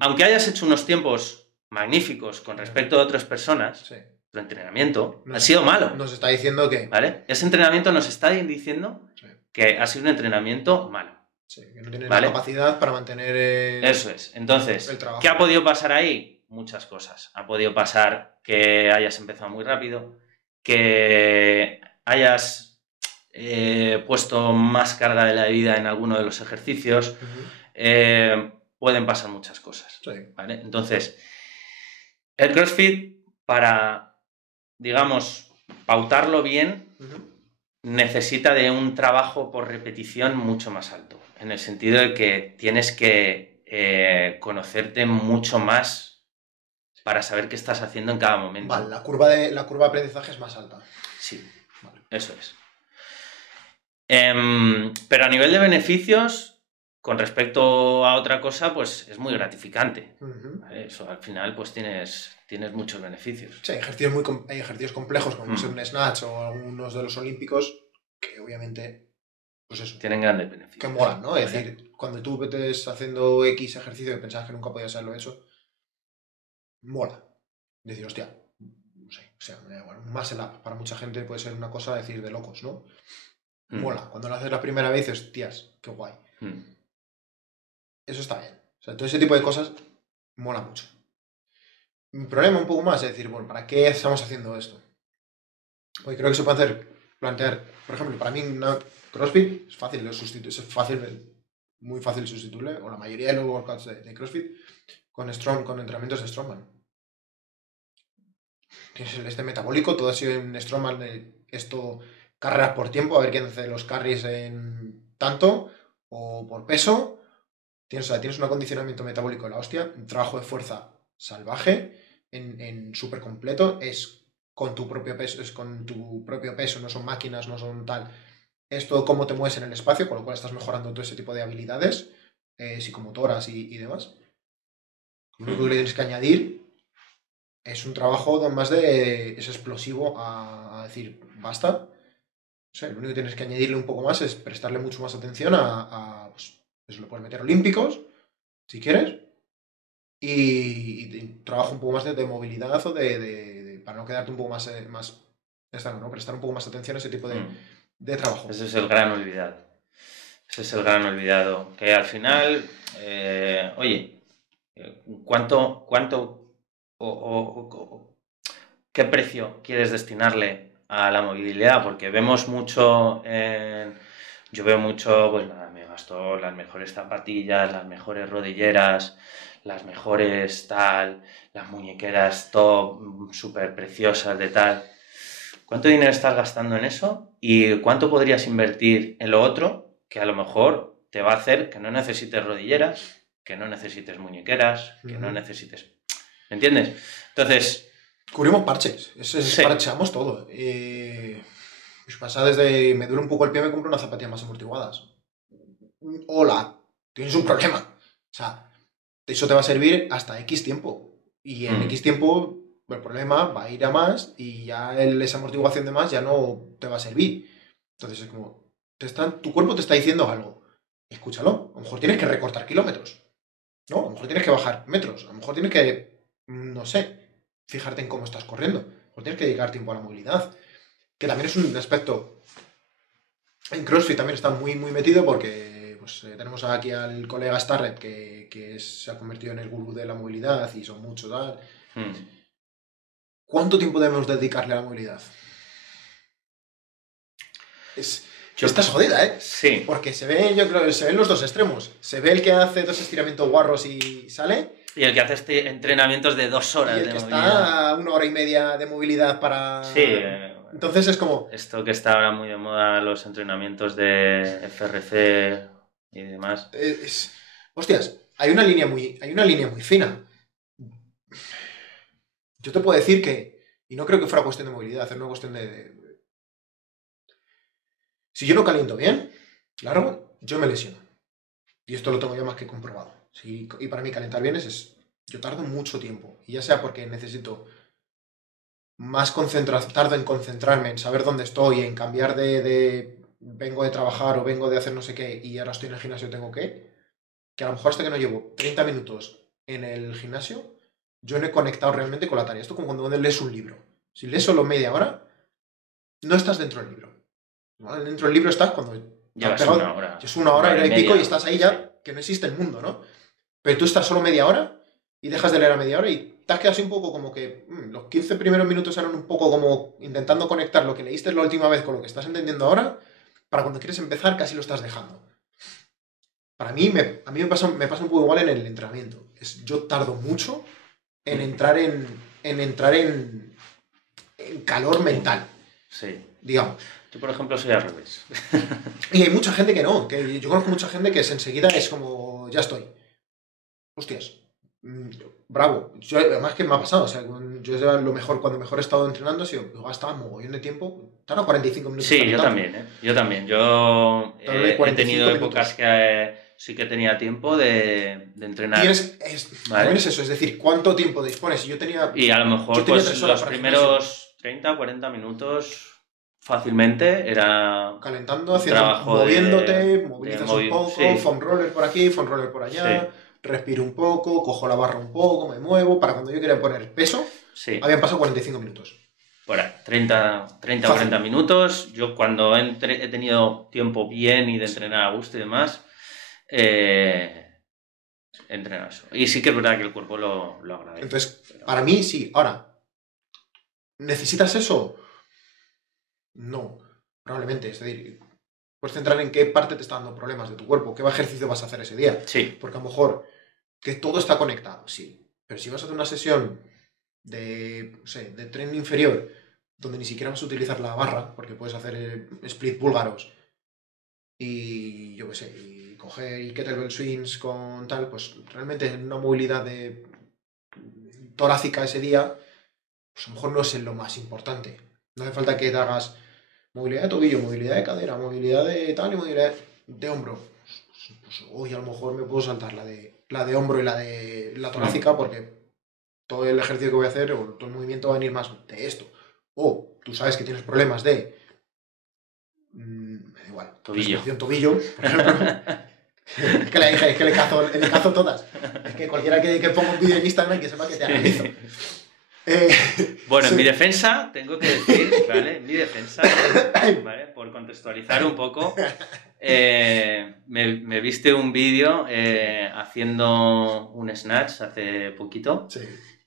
Aunque hayas hecho unos tiempos magníficos con respecto a otras personas, Sí. tu entrenamiento ha sido malo. Nos está diciendo que... ¿Vale? Ese entrenamiento nos está diciendo que ha sido un entrenamiento malo. Sí, que no tiene ¿vale? la capacidad para mantener Eso es. Entonces, el trabajo. ¿qué ha podido pasar ahí? Muchas cosas. Ha podido pasar que hayas empezado muy rápido, que hayas puesto más carga de la debida en alguno de los ejercicios. Pueden pasar muchas cosas. Sí. ¿Vale? Entonces, el CrossFit, para, digamos, pautarlo bien, necesita de un trabajo por repetición mucho más alto, en el sentido de que tienes que conocerte mucho más para saber qué estás haciendo en cada momento. Vale, la curva de aprendizaje es más alta. Sí, vale. Eso es. Pero a nivel de beneficios, con respecto a otra cosa, pues es muy gratificante. ¿Vale? Eso al final, pues tienes muchos beneficios. Sí, hay ejercicios complejos como ser un snatch o algunos de los olímpicos que obviamente, pues eso, tienen grandes beneficios. Que molan, ¿no? Es decir, cuando tú estés haciendo X ejercicio que pensabas que nunca podías haberlo hecho, mola. Decir, hostia, no sé, o sea, bueno, un muscle up para mucha gente puede ser una cosa, decir, de locos, ¿no? Mola. Cuando lo haces la primera vez, dices, tías, qué guay. Eso está bien. O sea, todo ese tipo de cosas mola mucho. Mi problema un poco más es decir, bueno, ¿para qué estamos haciendo esto? Porque creo que se puede plantear, por ejemplo, para mí CrossFit es fácil, muy fácil sustituirle, o la mayoría de los workouts de CrossFit, con entrenamientos de Strongman. Tienes este metabólico, todo ha sido en Strongman, esto, carreras por tiempo, a ver quién hace los carries en tanto, o por peso. Tienes un acondicionamiento metabólico de la hostia, un trabajo de fuerza salvaje, en súper completo, es con tu propio peso, no son máquinas, no son tal. Es todo cómo te mueves en el espacio, con lo cual estás mejorando todo ese tipo de habilidades psicomotoras y demás. Lo único que le tienes que añadir es un trabajo más es explosivo a decir, basta. O sea, lo único que tienes que añadirle un poco más es prestarle mucho más atención pues, eso lo puedes meter olímpicos, si quieres, y trabajo un poco más de movilidad o para no quedarte un poco más estanco, ¿no? Prestar un poco más atención a ese tipo de trabajo. Ese es el gran olvidado. Ese es el gran olvidado. Que al final, oye, ¿cuánto qué precio quieres destinarle a la movilidad? Porque vemos mucho yo veo mucho, pues nada, me gasto las mejores zapatillas, las mejores rodilleras, las mejores tal, las muñequeras top, súper preciosas de tal. ¿Cuánto dinero estás gastando en eso? ¿Y cuánto podrías invertir en lo otro que a lo mejor te va a hacer que no necesites rodilleras, que no necesites muñequeras, que no necesites... ¿Me entiendes? Entonces... Cubrimos parches, parcheamos todo. Pues pasa desde me duele un poco el pie, me compro unas zapatillas más amortiguadas. Hola, tienes un problema. O sea, eso te va a servir hasta X tiempo. Y en X tiempo el problema va a ir a más y ya esa amortiguación de más ya no te va a servir. Entonces es como, tu cuerpo te está diciendo algo. Escúchalo. A lo mejor tienes que recortar kilómetros. ¿No? A lo mejor tienes que bajar metros. A lo mejor tienes que, no sé, fijarte en cómo estás corriendo. A lo mejor tienes que dedicar tiempo a la movilidad. Que también es un aspecto En CrossFit también está muy, muy metido porque pues, tenemos aquí al colega Starrett se ha convertido en el gurú de la movilidad y son muchos tal. ¿Cuánto tiempo debemos dedicarle a la movilidad? Estás jodida, ¿eh? Sí. Porque yo creo que se ven los dos extremos. Se ve el que hace 2 estiramientos guarros y sale. Y el que hace entrenamientos de 2 horas y el de que movilidad. Está a 1 hora y media de movilidad para... Sí. Entonces es como... Esto que está ahora muy de moda, los entrenamientos de FRC y demás. Hostias, hay una línea muy fina. Yo te puedo decir que... Y no creo que fuera cuestión de movilidad, es una cuestión de... Si yo no caliento bien, largo, yo me lesiono. Y esto lo tengo ya más que comprobado. Y para mí calentar bien yo tardo mucho tiempo. Y ya sea porque necesito más tardo en concentrarme, en saber dónde estoy, en cambiar vengo de trabajar o vengo de hacer no sé qué y ahora estoy en el gimnasio y tengo que a lo mejor hasta que no llevo 30 minutos en el gimnasio, yo no he conectado realmente con la tarea. Esto es como cuando lees un libro. Si lees solo media hora, no estás dentro del libro. ¿Vale? Dentro del libro estás cuando... Llevas una hora. Es una hora y pico y estás ahí ya, que no existe el mundo, ¿no? Pero tú estás solo media hora y dejas de leer a media hora y te has quedado así un poco como que los 15 primeros minutos eran un poco como intentando conectar lo que leíste la última vez con lo que estás entendiendo ahora, para cuando quieres empezar casi lo estás dejando. Para mí, a mí me pasa un poco igual en el entrenamiento. Yo tardo mucho en entrar en calor mental. Sí. Digamos. Yo, por ejemplo, soy al revés. Y hay mucha gente que no, que yo conozco mucha gente que enseguida es como, ya estoy. Hostias, bravo. Además que me ha pasado, o sea, yo lo mejor, cuando mejor he estado entrenando, gastaba mogollón de tiempo, tarda 45 minutos. Sí, yo también, ¿eh? Yo también. Yo he tenido épocas que sí que tenía tiempo de entrenar. ¿Vale? Es eso, es decir, ¿cuánto tiempo dispones? Y a lo mejor pues, los primeros 30, 40 minutos fácilmente era calentando, moviéndote, movilizas un poco, sí. Foam roller por aquí, foam roller por allá, sí. Respiro un poco, cojo la barra un poco, me muevo, para cuando yo quería poner peso, sí. Habían pasado 45 minutos. Por ahí, 30 o 40 minutos. Yo cuando he tenido tiempo bien y de entrenar a gusto y demás, entreno eso. Y sí que es verdad que el cuerpo lo agradece. Entonces, para mí sí. Ahora, ¿necesitas eso? No, probablemente. Es decir, puedes centrar en qué parte te está dando problemas de tu cuerpo, qué ejercicio vas a hacer ese día. Sí. Porque a lo mejor que todo está conectado, sí. Pero si vas a hacer una sesión de tren inferior, donde ni siquiera vas a utilizar la barra, porque puedes hacer split búlgaros y yo qué sé, y coger y kettlebell swings con tal, pues realmente una movilidad torácica ese día, pues a lo mejor no es lo más importante. No hace falta que te hagas movilidad de tobillo, movilidad de cadera, movilidad de tal y movilidad de hombro. Pues hoy a lo mejor me puedo saltar la de hombro y la de la torácica porque todo el ejercicio que voy a hacer o todo el movimiento va a venir más de esto. O tú sabes que tienes problemas de... me da igual. Tobillo, por ejemplo. es que le cazo todas. Es que cualquiera que ponga un vídeo en Instagram que sepa que te analizo. Bueno, en mi defensa, tengo que decir, ¿vale? En mi defensa, ¿vale? Por contextualizar un poco, me viste un vídeo haciendo un snatch hace poquito, sí.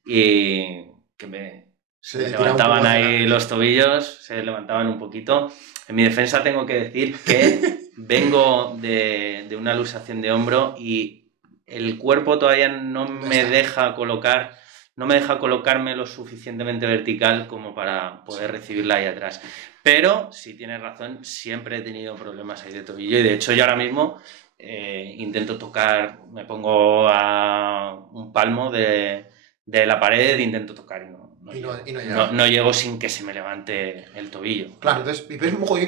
Y que se levantaban ahí los tobillos, se levantaban un poquito. En mi defensa tengo que decir que vengo de una luxación de hombro y el cuerpo todavía no me deja colocarme lo suficientemente vertical como para poder recibirla ahí atrás. Pero, si tienes razón, siempre he tenido problemas ahí de tobillo y de hecho yo ahora mismo intento tocar, me pongo a un palmo de la pared, intento tocar y no llego sin que se me levante el tobillo. Claro, entonces,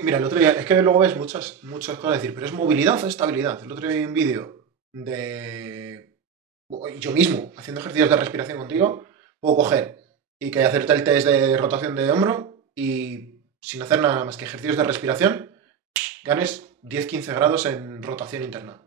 mira, el otro día, es que luego ves muchas cosas a decir, pero ¿es movilidad o estabilidad? El otro día vi un vídeo de... Yo mismo, haciendo ejercicios de respiración contigo, puedo coger y que hacerte el test de rotación de hombro y sin hacer nada más que ejercicios de respiración, ganes 10-15 grados en rotación interna.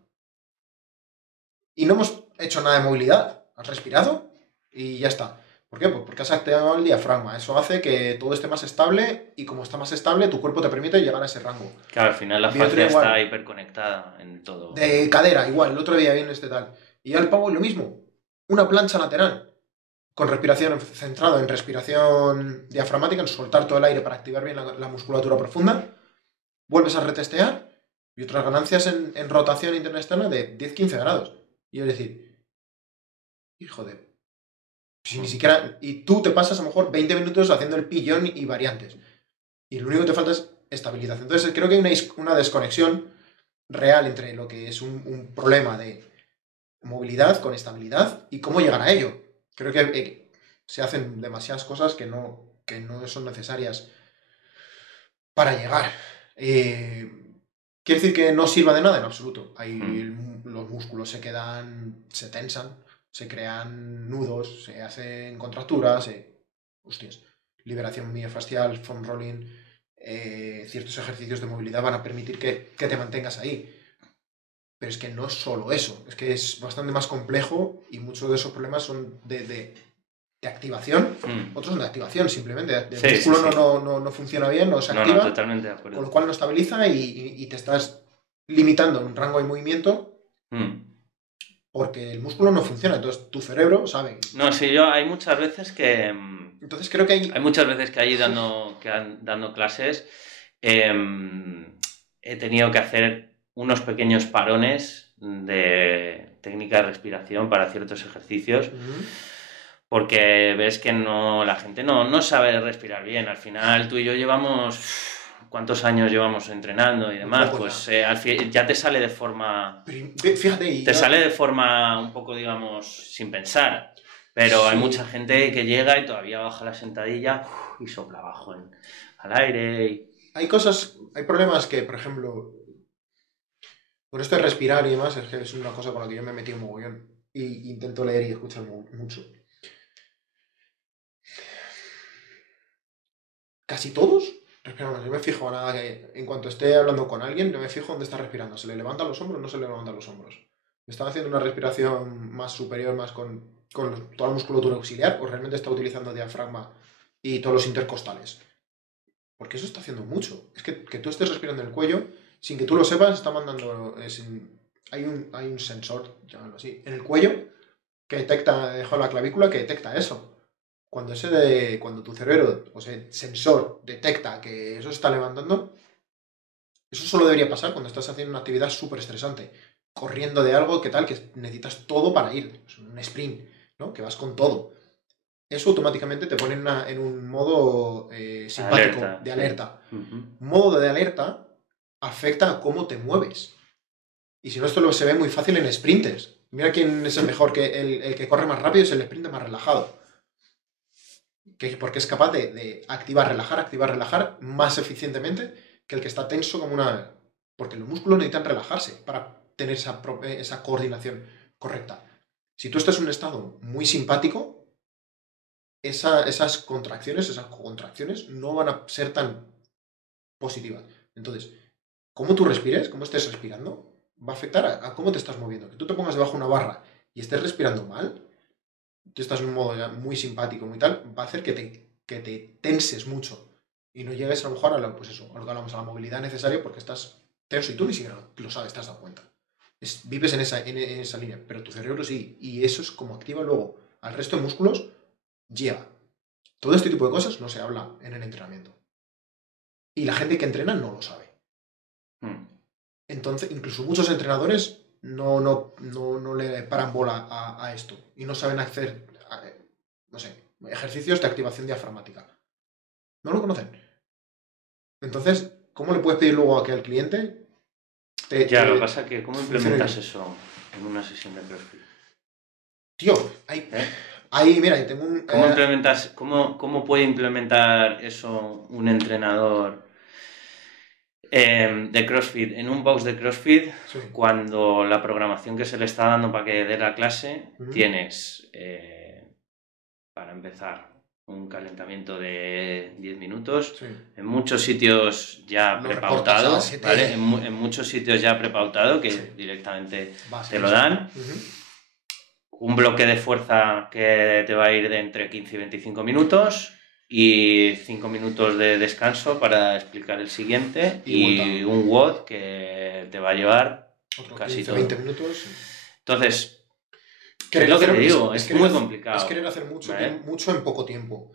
Y no hemos hecho nada de movilidad, has respirado y ya está. ¿Por qué? Pues porque has activado el diafragma. Eso hace que todo esté más estable y como está más estable, tu cuerpo te permite llegar a ese rango. Claro, al final la fascia está hiperconectada en todo. De cadera, igual. El otro día viene tal. Y al pavo lo mismo. Una plancha lateral con respiración centrado en respiración diafragmática, en soltar todo el aire para activar bien la musculatura profunda. Vuelves a retestear y otras ganancias en rotación interna externa de 10-15 grados. Y es decir, hijo de... Si ni siquiera... Y tú te pasas a lo mejor 20 minutos haciendo el pillón y variantes. Y lo único que te falta es estabilidad. Entonces creo que hay una desconexión real entre lo que es un problema de movilidad con estabilidad y cómo llegar a ello. Creo que se hacen demasiadas cosas que no son necesarias para llegar. ¿Quiere decir que no sirva de nada? En absoluto. Los músculos se tensan, se crean nudos, se hacen contracturas, hostias, liberación miofascial, foam rolling, ciertos ejercicios de movilidad van a permitir que te mantengas ahí. Pero es que no es solo eso, es que es bastante más complejo y muchos de esos problemas son de activación, otros son de activación simplemente. El músculo no funciona bien, no se activa, no, totalmente de acuerdo. Con lo cual no estabiliza y te estás limitando en un rango de movimiento porque el músculo no funciona, entonces tu cerebro sabe. No, sí, hay muchas veces que... Entonces creo que hay muchas veces que allí dando clases he tenido que hacer unos pequeños parones de técnica de respiración para ciertos ejercicios porque ves que la gente no sabe respirar bien. Al final tú y yo llevamos... ¿Cuántos años llevamos entrenando y demás? Pues ya te sale de forma... Fíjate. Te sale de forma un poco, digamos, sin pensar. Pero hay mucha gente que llega y todavía baja la sentadilla y sopla abajo al aire. Hay problemas que, por ejemplo, con esto de respirar y demás, es que es una cosa con la que yo me he metido mogollón. Y intento leer y escuchar mucho. Casi todos respiran. Yo me fijo nada que en cuanto esté hablando con alguien, no me fijo dónde está respirando. ¿Se le levantan los hombros o no se le levantan los hombros? ¿Me están haciendo una respiración más superior, más con toda la musculatura auxiliar? ¿O realmente está utilizando diafragma y todos los intercostales? Porque eso está haciendo mucho. Es que tú estés respirando en el cuello, sin que tú lo sepas, está mandando... hay un sensor, llamarlo así, en el cuello que detecta, debajo de la clavícula, que detecta eso. Cuando tu cerebro, o sea, el sensor detecta que eso se está levantando, eso solo debería pasar cuando estás haciendo una actividad súper estresante, corriendo de algo que necesitas todo para ir, es un sprint, ¿no? Que vas con todo. Eso automáticamente te pone en un modo simpático, de alerta. Modo de alerta afecta a cómo te mueves. Y si no, esto se ve muy fácil en sprinters. Mira quién es el mejor, el que corre más rápido es el sprinter más relajado. Porque es capaz de activar, relajar más eficientemente que el que está tenso como una... Porque los músculos necesitan relajarse para tener esa coordinación correcta. Si tú estás en un estado muy simpático, esas contracciones no van a ser tan positivas. Entonces, cómo tú respires, cómo estés respirando, va a afectar a cómo te estás moviendo. Que tú te pongas debajo de una barra y estés respirando mal, tú estás en un modo ya muy simpático, muy tal, va a hacer que te tenses mucho y no llegues a lo mejor a lo que hablamos, a la movilidad necesaria porque estás tenso y tú ni siquiera lo sabes, te has dado cuenta. Vives en esa línea, pero tu cerebro sí, y eso es como activa luego al resto de músculos, lleva. Todo este tipo de cosas no se habla en el entrenamiento. Y la gente que entrena no lo sabe. Entonces, incluso muchos entrenadores no le paran bola a esto y no saben hacer, no sé, ejercicios de activación diafragmática. No lo conocen. Entonces, ¿cómo le puedes pedir luego a que al cliente lo que pasa es que ¿cómo implementas eso en una sesión de CrossFit? Tío, ahí mira, tengo un... ¿Cómo puede implementar eso un entrenador de CrossFit en un box de CrossFit? Sí. Cuando la programación que se le está dando para que dé la clase tienes, para empezar, un calentamiento de 10 minutos, sí. En muchos sitios ya prepautado, ¿vale? En muchos sitios ya prepautado, que sí. Directamente te lo dan. un bloque de fuerza que te va a ir de entre 15 y 25 minutos y 5 minutos de descanso para explicar el siguiente y un WOD que te va a llevar casi 15, todo. 20 minutos. Entonces, es lo que te digo, es muy complicado. Es querer hacer mucho, ¿vale? Mucho en poco tiempo.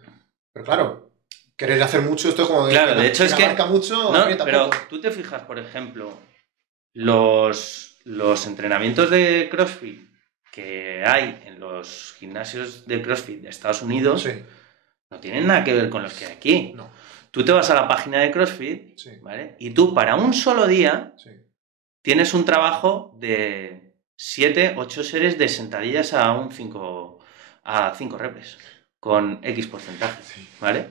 Pero claro, querer hacer mucho, esto es como... Claro, de hecho es que... mucho, no, pero poco. Tú te fijas, por ejemplo, los entrenamientos de CrossFit que hay en los gimnasios de CrossFit de Estados Unidos, sí, no tienen nada que ver con los que hay aquí. No. Tú te vas a la página de CrossFit, sí, ¿vale? Y tú para un solo día, sí, tienes un trabajo de 7, 8 series de sentadillas a 5 reps con X porcentaje, sí, ¿vale?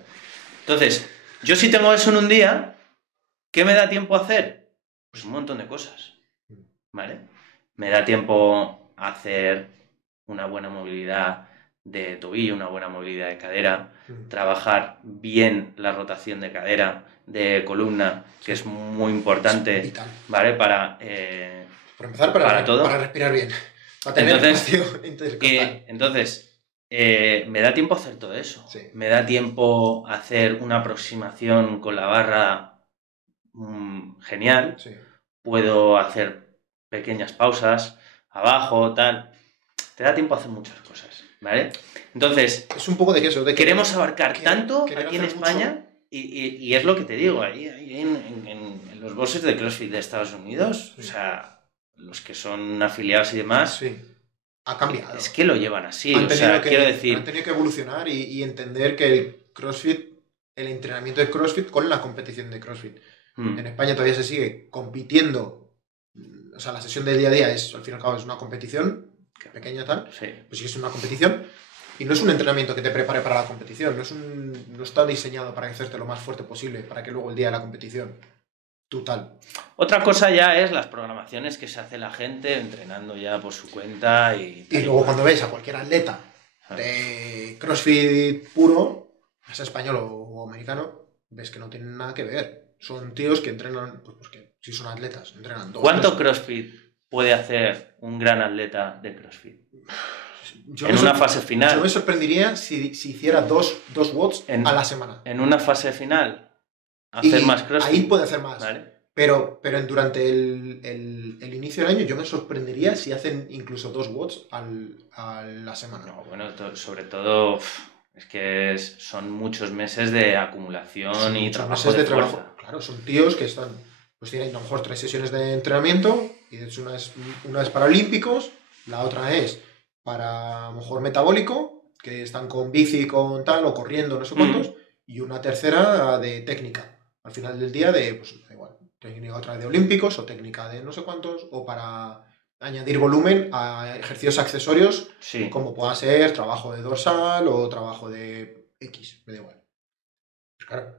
Entonces, yo si tengo eso en un día, ¿qué me da tiempo a hacer? Pues un montón de cosas, ¿vale? Me da tiempo a hacer una buena movilidad de tobillo, una buena movilidad de cadera, trabajar bien la rotación de cadera, de columna, que es muy importante, es ¿vale? Para empezar, para todo. Para respirar bien, para tener espacio intercostal. Entonces, me da tiempo a hacer todo eso. Sí. Me da tiempo a hacer una aproximación con la barra genial. Sí. Puedo hacer pequeñas pausas abajo, tal. Te da tiempo a hacer muchas cosas, ¿vale? Entonces, es un poco de eso. De queremos abarcar tanto aquí en España y es lo que te digo, ahí en los bosses de CrossFit de Estados Unidos, sí, o sea, los que son afiliados y demás... Sí. Ha cambiado. Es que lo llevan así, o sea, quiero decir... Han tenido que evolucionar y entender que el CrossFit, el entrenamiento de CrossFit con la competición de CrossFit. En España todavía se sigue compitiendo, o sea, la sesión de día a día es, al fin y al cabo, es una competición, pequeña tal, sí, pues sí es una competición, y no es un entrenamiento que te prepare para la competición, no está diseñado para hacerte lo más fuerte posible, para que luego el día de la competición... Total. Otra cosa ya es las programaciones que se hace la gente entrenando ya por su cuenta y luego cuando ves a cualquier atleta de CrossFit puro, sea español o americano, ves que no tienen nada que ver. Son tíos que entrenan, pues porque si son atletas, entrenan 2. ¿Cuánto CrossFit puede hacer un gran atleta de CrossFit? En una fase final. Yo me sorprendería si hiciera 2 watts a la semana. En una fase final. Hacer más CrossFit. Ahí puede hacer más. ¿Vale? Pero durante el inicio del año yo me sorprendería si hacen incluso 2 watts a la semana. No, bueno, sobre todo es que son muchos meses de acumulación y trabajo meses de trabajo. Claro, son tíos que están, pues tienen a lo mejor 3 sesiones de entrenamiento y de hecho una es para olímpicos, la otra es para a lo mejor metabólico, que están con bici, con tal, o corriendo, no sé cuántos, y una tercera de técnica. Al final del día pues da igual, técnica otra de olímpicos o técnica de no sé cuántos, o para añadir volumen a ejercicios accesorios, sí, como pueda ser trabajo de dorsal o trabajo de X, me da igual. Pues claro,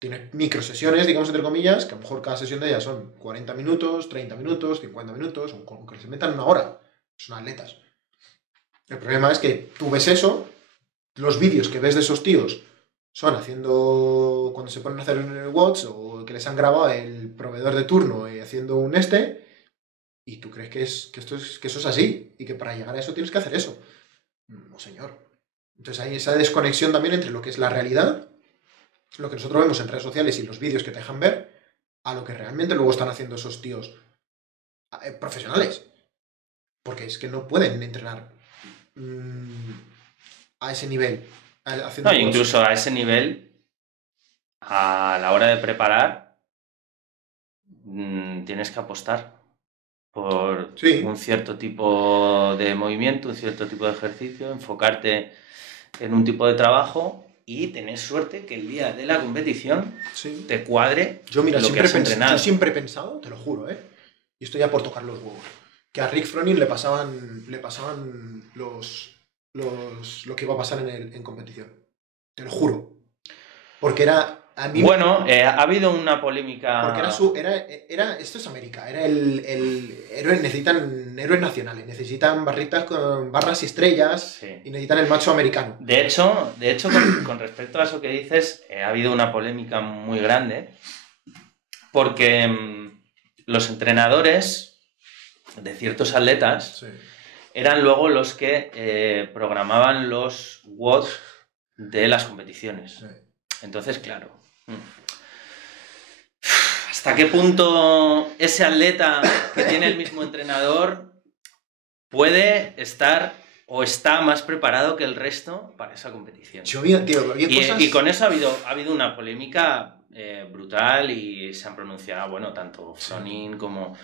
tienes microsesiones, digamos entre comillas, que a lo mejor cada sesión de ellas son 40 minutos, 30 minutos, 50 minutos, o que se metan una hora. Son atletas. El problema es que tú ves eso, los vídeos que ves de esos tíos son haciendo, cuando se ponen a hacer watts o que les han grabado el proveedor de turno haciendo un y tú crees que eso es así y que para llegar a eso tienes que hacer eso. No, señor. Entonces hay esa desconexión también entre lo que es la realidad, lo que nosotros vemos en redes sociales y los vídeos que te dejan ver, a lo que realmente luego están haciendo esos tíos profesionales. Porque es que no pueden entrenar a ese nivel. No, incluso a ese nivel, a la hora de preparar, tienes que apostar por un cierto tipo de movimiento, un cierto tipo de ejercicio, enfocarte en un tipo de trabajo y tener suerte que el día de la competición te cuadre lo que has entrenado. Yo siempre he pensado, te lo juro, y estoy ya por tocar los huevos, que a Rick Froning le pasaban lo que iba a pasar en competición. Te lo juro. Porque era... A mí bueno, ha habido una polémica... Porque esto es América. Era el héroe, necesitan héroes nacionales. Necesitan barritas con barras y estrellas. Sí. Y necesitan el macho americano. De hecho con respecto a eso que dices, ha habido una polémica muy grande. Porque los entrenadores de ciertos atletas... Sí. eran luego los que programaban los WOD de las competiciones. Sí. Entonces, claro, ¿hasta qué punto ese atleta que tiene el mismo entrenador puede estar o está más preparado que el resto para esa competición? Y con eso ha habido una polémica brutal y se han pronunciado, bueno, tanto Froning como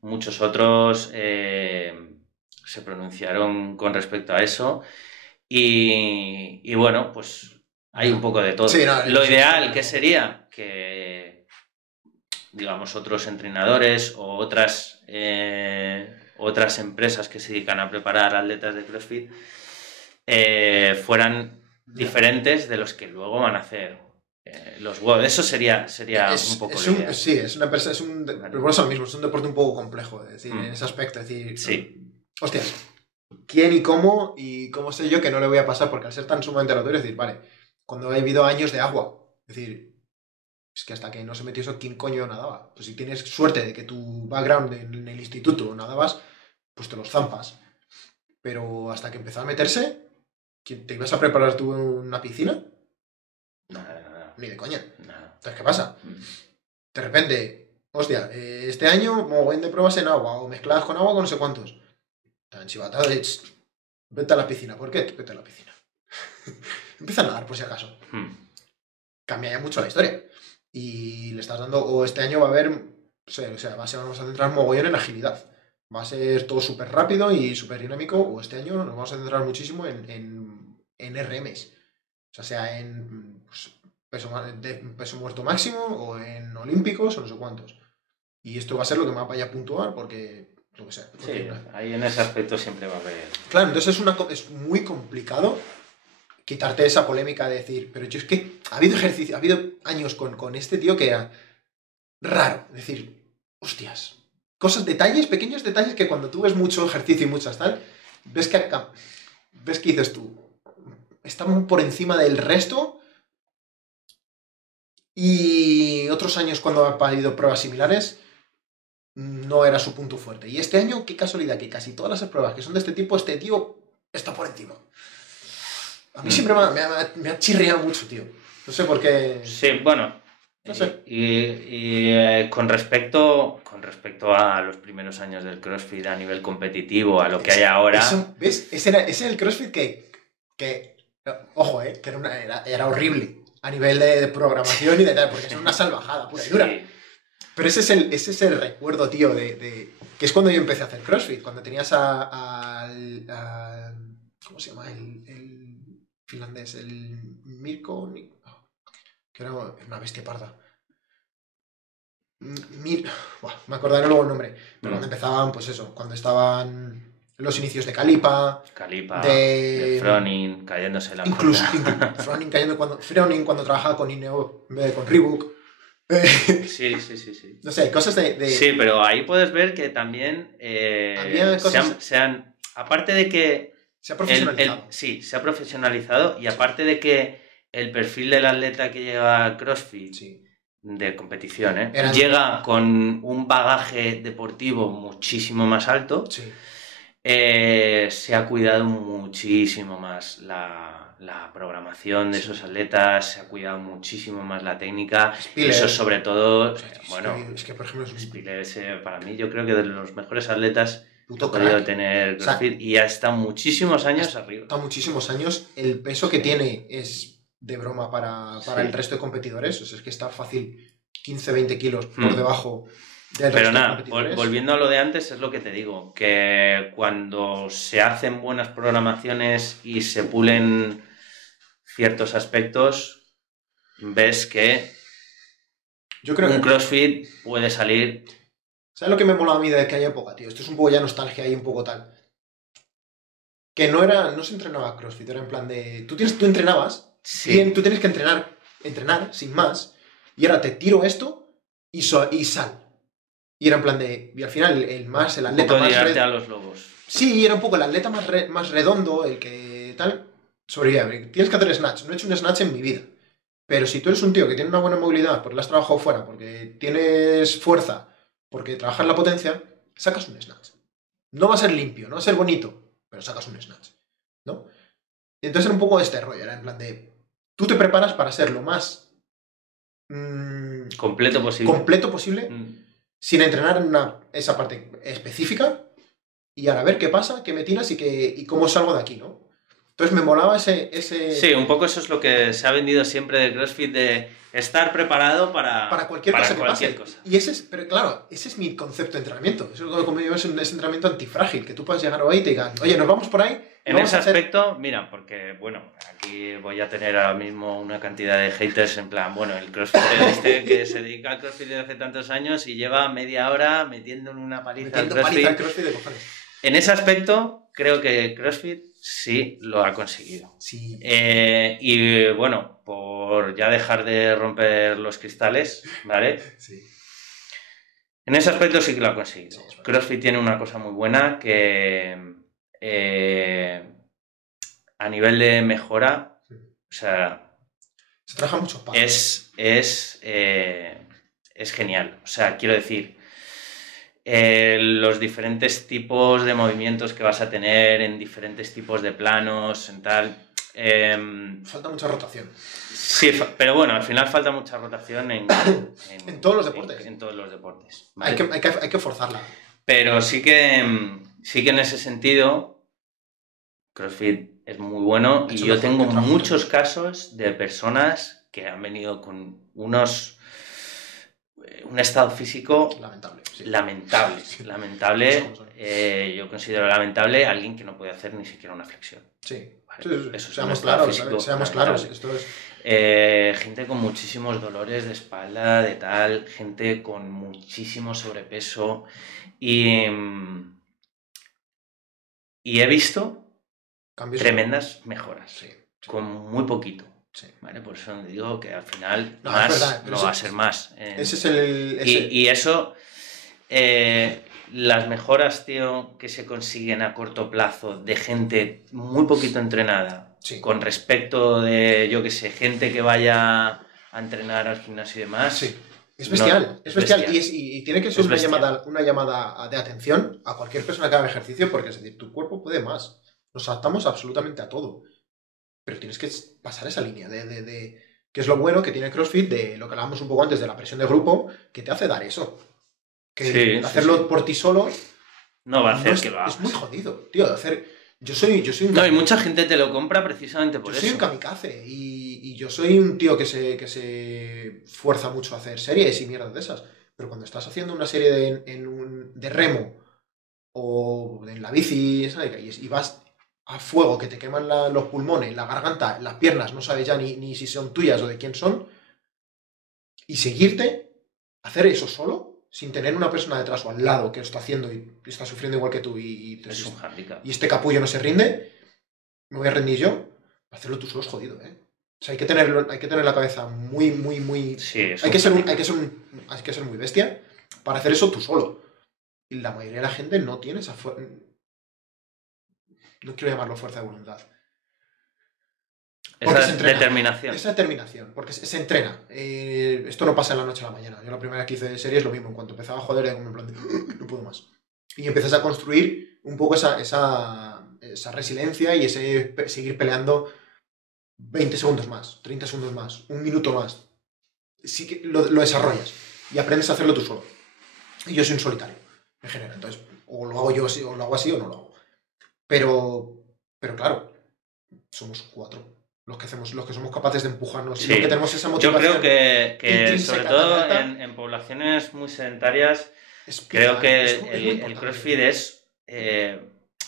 muchos otros se pronunciaron con respecto a eso. Y bueno, pues hay un poco de todo. Sí, no, lo ideal, ¿qué sería? Que, digamos, otros entrenadores o otras empresas que se dedican a preparar atletas de CrossFit fueran diferentes de los que luego van a hacer los WOD. Eso sería un poco lo ideal. Sí, es una empresa, pero por eso mismo, es un deporte un poco complejo, es decir, en ese aspecto, es decir, sí. Hostias, ¿quién y cómo sé yo que no le voy a pasar? Porque al ser tan sumamente notorio, es decir, vale, cuando ha habido años de agua, es decir, es que hasta que no se metió eso, ¿quién coño nadaba? Pues si tienes suerte de que tu background en el instituto nadabas, pues te los zampas. Pero hasta que empezó a meterse, ¿te ibas a preparar tú una piscina? Nada. Ni de coña. Nada. Entonces, ¿qué pasa? De repente, hostia, este año mogollón de pruebas en agua o mezcladas con agua con no sé cuántos. Tan chivatado de... Vete a la piscina. ¿Por qué? Vete a la piscina. Empieza a nadar, por si acaso. Cambia ya mucho la historia. Y le estás dando... O este año va a haber... O sea, vamos a centrar mogollón en agilidad. Va a ser todo súper rápido y súper dinámico. O este año nos vamos a centrar muchísimo en RMs. O sea en peso muerto máximo o en olímpicos o no sé cuántos. Y esto va a ser lo que más vaya a puntuar porque... Lo que sea. Sí, ahí en ese aspecto siempre va a haber... Claro, entonces es muy complicado quitarte esa polémica de decir, pero yo es que ha habido ejercicio, ha habido años con este tío que era raro, decir, hostias, pequeños detalles que cuando tú ves mucho ejercicio y muchas tal, ves que dices tú, está muy por encima del resto. Y otros años cuando ha habido pruebas similares no era su punto fuerte. Y este año, qué casualidad, que casi todas las pruebas que son de este tipo, este tío está por encima. A mí siempre me ha chirriado mucho, tío. No sé por qué... Sí, bueno. No sé. Y con respecto a los primeros años del CrossFit a nivel competitivo, a lo que hay ahora... ¿Ves? Ese era el CrossFit que ojo, que era horrible a nivel de programación y de tal, porque es una salvajada pura y dura. Sí. Pero ese es el recuerdo, tío, de que es cuando yo empecé a hacer CrossFit, cuando tenías ¿cómo se llama? El finlandés, el Mirko, que era una bestia parda. Me acordaré luego el nombre, pero cuando empezaban, pues eso, cuando estaban los inicios de Kalipa, de Froning cayéndose la incluso Froning cuando trabajaba con Ineo, con Reebok. Sí. No sé, cosas de... Sí, pero ahí puedes ver que también aparte de que se ha profesionalizado. Sí, se ha profesionalizado y aparte de que el perfil del atleta que llega a CrossFit de competición llega con un bagaje deportivo muchísimo más alto, se ha cuidado muchísimo más la programación de esos atletas, se ha cuidado muchísimo más la técnica. Spiller. Eso sobre todo, es que por ejemplo Spiller, para mí yo creo que de los mejores atletas que ha podido tener CrossFit, y ha estado muchísimos años arriba. Ha muchísimos años, el peso que tiene es de broma para el resto de competidores, o sea, es que está fácil 15-20 kilos por debajo del Pero resto nada, de competidores. Volviendo a lo de antes, es lo que te digo, que cuando se hacen buenas programaciones y se pulen ciertos aspectos, ves que yo creo un CrossFit puede salir... ¿Sabes lo que me mola a mí de aquella época, tío? Esto es un poco ya nostalgia y un poco tal. Que no se entrenaba CrossFit, era en plan de... Tú entrenabas, bien, tú tienes que entrenar sin más, y ahora te tiro esto y sal. Y era en plan de... Y al final el atleta más... a los lobos. Sí, era un poco el atleta más redondo, el que tal... Sobrevive. Tienes que hacer snatch. No he hecho un snatch en mi vida. Pero si tú eres un tío que tiene una buena movilidad, porque lo has trabajado fuera, porque tienes fuerza, porque trabajas la potencia, sacas un snatch. No va a ser limpio, no va a ser bonito, pero sacas un snatch, ¿no? Y entonces era un poco este rollo, era en plan de, tú te preparas para ser lo más completo posible, sin entrenar en esa parte específica, y ahora a ver qué pasa, qué me tiras y cómo salgo de aquí, ¿no? Entonces me molaba ese... Sí, un poco eso es lo que se ha vendido siempre de CrossFit, de estar preparado para cualquier cosa que pase. Y pero claro, ese es mi concepto de entrenamiento. Eso es como yo, es un entrenamiento antifrágil, que tú puedas llegar hoy y te digan, oye, nos vamos por ahí. En ese aspecto, mira, porque, bueno, aquí voy a tener ahora mismo una cantidad de haters en plan, bueno, el CrossFit que se dedica al CrossFit desde hace tantos años y lleva media hora metiendo una paliza al CrossFit. De cojones. En ese aspecto, creo que CrossFit sí lo ha conseguido. Sí. Y bueno, por ya dejar de romper los cristales, ¿vale? Sí. En ese aspecto sí que lo ha conseguido. Sí, CrossFit tiene una cosa muy buena que a nivel de mejora, o sea, se trabaja muchos pasos. Es genial. O sea, quiero decir, los diferentes tipos de movimientos que vas a tener en diferentes tipos de planos, en tal. Falta mucha rotación. Sí, pero bueno, al final falta mucha rotación en todos los deportes. En todos los deportes. ¿Vale? Hay que forzarla. Pero sí que en ese sentido, CrossFit es muy bueno y yo tengo muchos casos de personas que han venido con un estado físico lamentable. Yo considero lamentable a alguien que no puede hacer ni siquiera una flexión. Sí. ¿Vale? Eso seamos claros. Esto es... gente con muchísimos dolores de espalda, de tal, gente con muchísimo sobrepeso y he visto tremendas mejoras con muy poquito. Sí. ¿Vale? Por eso digo que al final no va a ser más. Ese es el... Y eso, las mejoras, tío, que se consiguen a corto plazo de gente muy poquito entrenada, con respecto de, yo qué sé, gente que vaya a entrenar al gimnasio y demás. Sí. Es bestial, es bestial. Y tiene que ser una llamada de atención a cualquier persona que haga ejercicio, porque es decir, tu cuerpo puede más. Nos adaptamos absolutamente a todo. Pero tienes que pasar esa línea de que es lo bueno que tiene CrossFit, de lo que hablábamos un poco antes de la presión de grupo, que te hace dar eso. Que hacerlo por ti solo no va a hacer que lo hagas. Es muy jodido, tío. Yo soy un no, y mucha gente te lo compra precisamente por eso. Yo soy un kamikaze y yo soy un tío que se fuerza mucho a hacer series y mierdas de esas. Pero cuando estás haciendo una serie de remo o en la bici, ¿sabes? Y vas a fuego, que te queman los pulmones, la garganta, las piernas, no sabes ya ni si son tuyas o de quién son, y seguirte, hacer eso solo, sin tener una persona detrás o al lado que lo está haciendo y está sufriendo igual que tú es un handicap. Y este capullo no se rinde, me voy a rendir yo, hacerlo tú solo es jodido, ¿eh? O sea, hay que tener la cabeza muy... Sí, hay que ser muy bestia para hacer eso tú solo. Y la mayoría de la gente no tiene esa fuerza. No quiero llamarlo fuerza de voluntad. Esa determinación. Esa determinación, porque se entrena. Esto no pasa en la noche a la mañana. Yo la primera vez que hice serie es lo mismo. En cuanto empezaba a joder, en plan de, no puedo más. Y empiezas a construir un poco esa resiliencia y ese seguir peleando 20 segundos más, 30 segundos más, un minuto más. Sí que lo desarrollas y aprendes a hacerlo tú solo. Y yo soy un solitario, en general. Entonces, o lo hago yo así, o lo hago así, o no lo hago. Pero claro, somos 4 los que somos capaces de empujarnos, sí. Los que tenemos esa motivación. Yo creo que sobre todo en poblaciones muy sedentarias, creo que el CrossFit es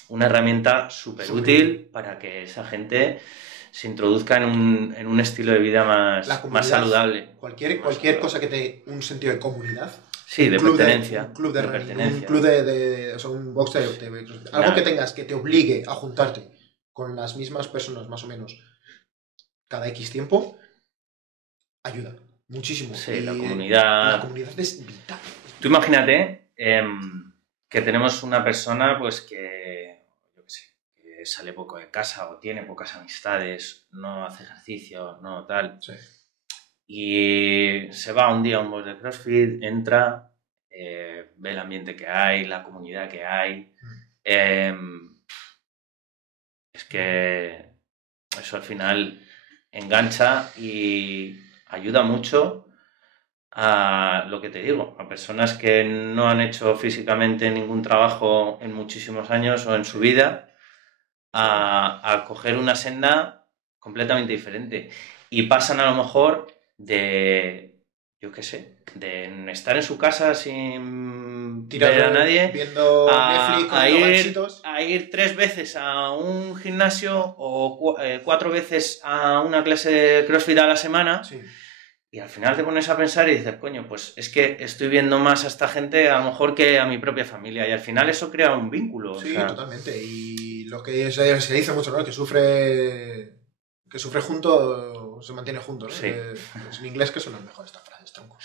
una herramienta súper útil para que esa gente se introduzca en un estilo de vida más saludable. Cualquier cosa que te dé un sentido de comunidad. Sí, de pertenencia. Un club de running, un club o sea, un box de algo que tengas que te obligue a juntarte con las mismas personas, más o menos, cada X tiempo, ayuda muchísimo. Sí, la comunidad es vital. Tú imagínate que tenemos una persona pues que, yo qué sé, que sale poco de casa o tiene pocas amistades, no hace ejercicio, no tal. Sí. Y se va un día a un box de CrossFit, entra, ve el ambiente que hay, la comunidad que hay. Es que eso al final engancha y ayuda mucho a lo que te digo, a personas que no han hecho físicamente ningún trabajo en muchísimos años o en su vida, a coger una senda completamente diferente. Y pasan a lo mejor de, yo qué sé, de estar en su casa sin ver a nadie, viendo Netflix a ir 3 veces a un gimnasio o 4 veces a una clase de CrossFit a la semana. Sí. Y al final te pones a pensar y dices, coño, pues es que estoy viendo más a esta gente a lo mejor que a mi propia familia. Y al final eso crea un vínculo. Sí, o sea... totalmente. Y lo que se dice mucho, ¿no? Que sufre junto, se mantiene junto, ¿no? Sí. Es en inglés que son las mejores estas frases, tronco.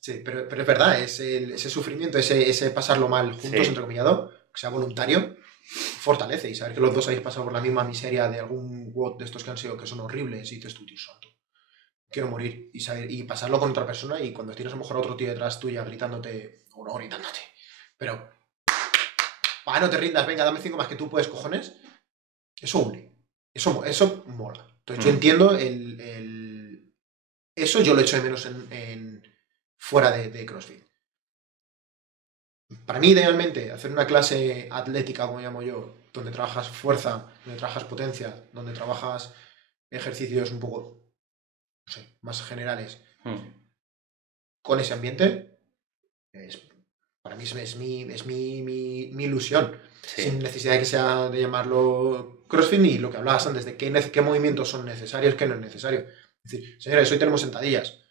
Sí, pero es verdad, ese sufrimiento, ese pasarlo mal juntos, Sí. entrecomillado, que sea voluntario, fortalece. Y saber que los dos habéis pasado por la misma miseria de algún WOD de estos que son horribles y dices tú, tío santo, quiero morir. Y pasarlo con otra persona y cuando tienes a lo mejor a otro tío detrás tuya gritándote, o no gritándote, pero no te rindas, venga, dame 5 más que tú puedes, cojones. Eso une. Eso mola. Entonces yo entiendo eso yo lo echo de menos fuera de CrossFit. Para mí, idealmente, hacer una clase atlética, como llamo yo, donde trabajas fuerza, donde trabajas potencia, donde trabajas ejercicios un poco, no sé, más generales, con ese ambiente, para mí es mi ilusión. Sí. Sin necesidad de que sea de llamarlo CrossFit ni lo que hablabas antes, de qué movimientos son necesarios, qué no es necesario. Es decir, señores, hoy tenemos sentadillas.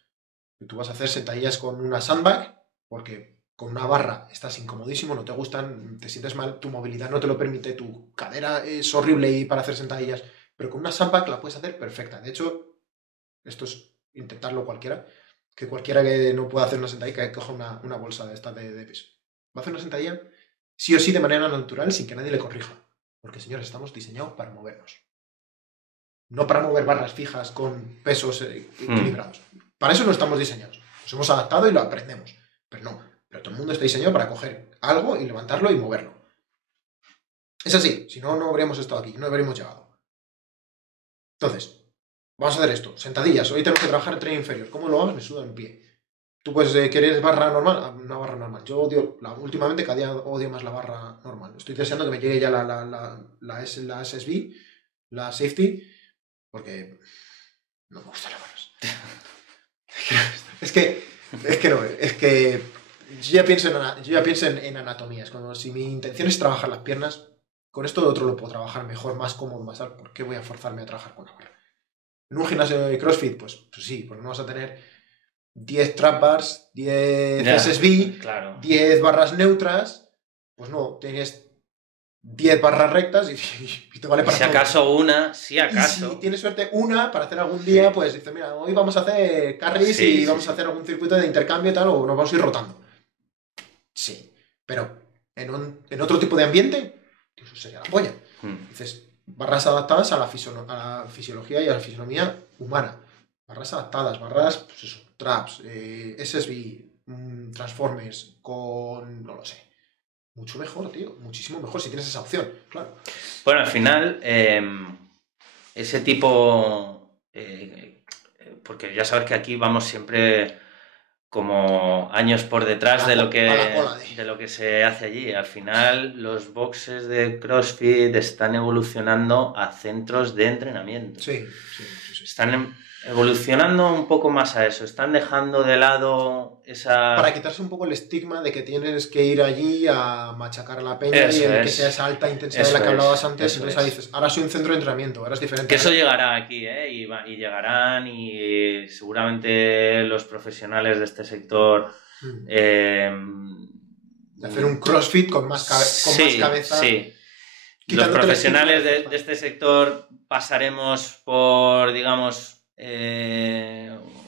Tú vas a hacer sentadillas con una sandbag, porque con una barra estás incomodísimo, no te gustan, te sientes mal, tu movilidad no te lo permite, tu cadera es horrible y para hacer sentadillas, pero con una sandbag la puedes hacer perfecta. De hecho, esto es intentarlo cualquiera, que cualquiera que no pueda hacer una sentadilla, que coja una bolsa de esta de peso. Va a hacer una sentadilla sí o sí de manera natural, sin que nadie le corrija. Porque, señores, estamos diseñados para movernos. No para mover barras fijas con pesos equilibrados. Para eso no estamos diseñados. Nos hemos adaptado y lo aprendemos. Pero no. Pero todo el mundo está diseñado para coger algo y levantarlo y moverlo. Es así. Si no, no habríamos estado aquí. No habríamos llegado. Entonces, vamos a hacer esto. Sentadillas. Hoy tenemos que trabajar en tren inferior. ¿Cómo lo hagas? Me suda en pie. ¿Tú pues quieres barra normal? Una barra normal. Yo odio, últimamente cada día odio más la barra normal. Estoy deseando que me llegue ya la SSB, la safety, porque no me gustan las barras. es que yo ya pienso en anatomías. Como si mi intención es trabajar las piernas, con esto de otro lo puedo trabajar mejor, más cómodo, más alto. ¿Por qué voy a forzarme a trabajar con la barra? En un gimnasio de CrossFit, pues sí, porque no vas a tener 10 trap bars, 10 SSB, claro. 10 barras neutras, pues no, tienes 10 barras rectas y te vale para si todo. Acaso una, si acaso. Y si tienes suerte una para hacer algún día, pues dices, mira, hoy vamos a hacer carries y vamos a hacer algún circuito de intercambio y tal, o nos vamos a ir rotando. Sí, pero en otro tipo de ambiente, eso sería la polla. Dices, barras adaptadas a la fisiología y a la fisionomía humana. Barras adaptadas, barras, pues eso, traps, SSB, transformers, con, no lo sé, mucho mejor, tío, muchísimo mejor si tienes esa opción, claro. Bueno, al final, ese tipo, porque ya sabes que aquí vamos siempre como años por detrás de lo que se hace allí. Al final, los boxes de CrossFit están evolucionando a centros de entrenamiento. Sí. Están evolucionando un poco más a eso. Están dejando de lado esa... Para quitarse un poco el estigma de que tienes que ir allí a machacar a la peña que sea esa alta intensidad de la que hablabas antes. Entonces ahí dices, ahora soy un centro de entrenamiento, ahora es diferente. Que eso llegará aquí, y llegarán y seguramente los profesionales de este sector... de hacer un CrossFit con más cabeza. Sí. Los profesionales de este sector pasaremos por, digamos,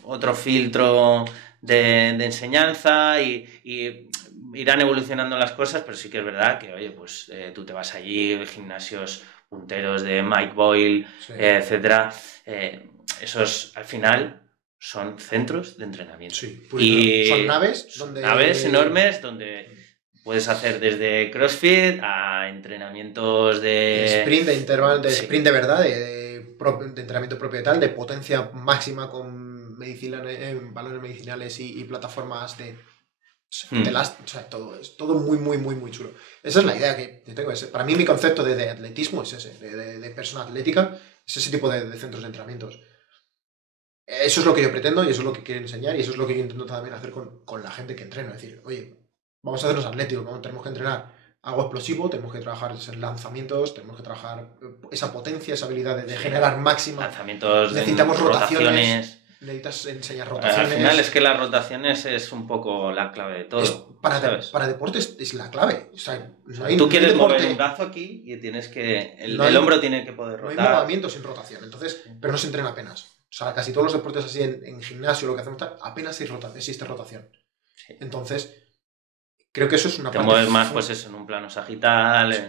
otro filtro de enseñanza y irán evolucionando las cosas, pero sí que es verdad que, oye, pues tú te vas allí, gimnasios punteros de Mike Boyle, etcétera, esos al final son centros de entrenamiento. Sí, y son naves enormes donde puedes hacer desde CrossFit a entrenamientos de sprint, de intervalo, de Sí. sprint de verdad, de entrenamiento propio y tal, de potencia máxima con valores medicinales y plataformas de o sea, todo es todo muy, muy, muy, muy chulo. Esa es la idea que yo tengo. Para mí mi concepto de atletismo es ese, de persona atlética, es ese tipo de centros de entrenamientos. Eso es lo que yo pretendo y eso es lo que quiero enseñar y eso es lo que yo intento también hacer con la gente que entreno. Es decir, oye, vamos a hacernos atléticos, tenemos que entrenar algo explosivo, tenemos que trabajar en lanzamientos, tenemos que trabajar esa potencia, esa habilidad de generar máxima. lanzamientos, Necesitamos rotaciones. Necesitas enseñar Al rotaciones. final es que las rotaciones es un poco la clave de todo. Para deportes es la clave. O sea, tú quieres mover un brazo aquí y tienes que. El hombro tiene que poder rotar. No hay movimiento sin rotación, entonces, pero no se entrena apenas. O sea, casi todos los deportes así en gimnasio, lo que hacemos, apenas existe rotación. Sí. Entonces, creo que eso es una parte. Te mueves más, pues eso, en un plano sagital. Sí.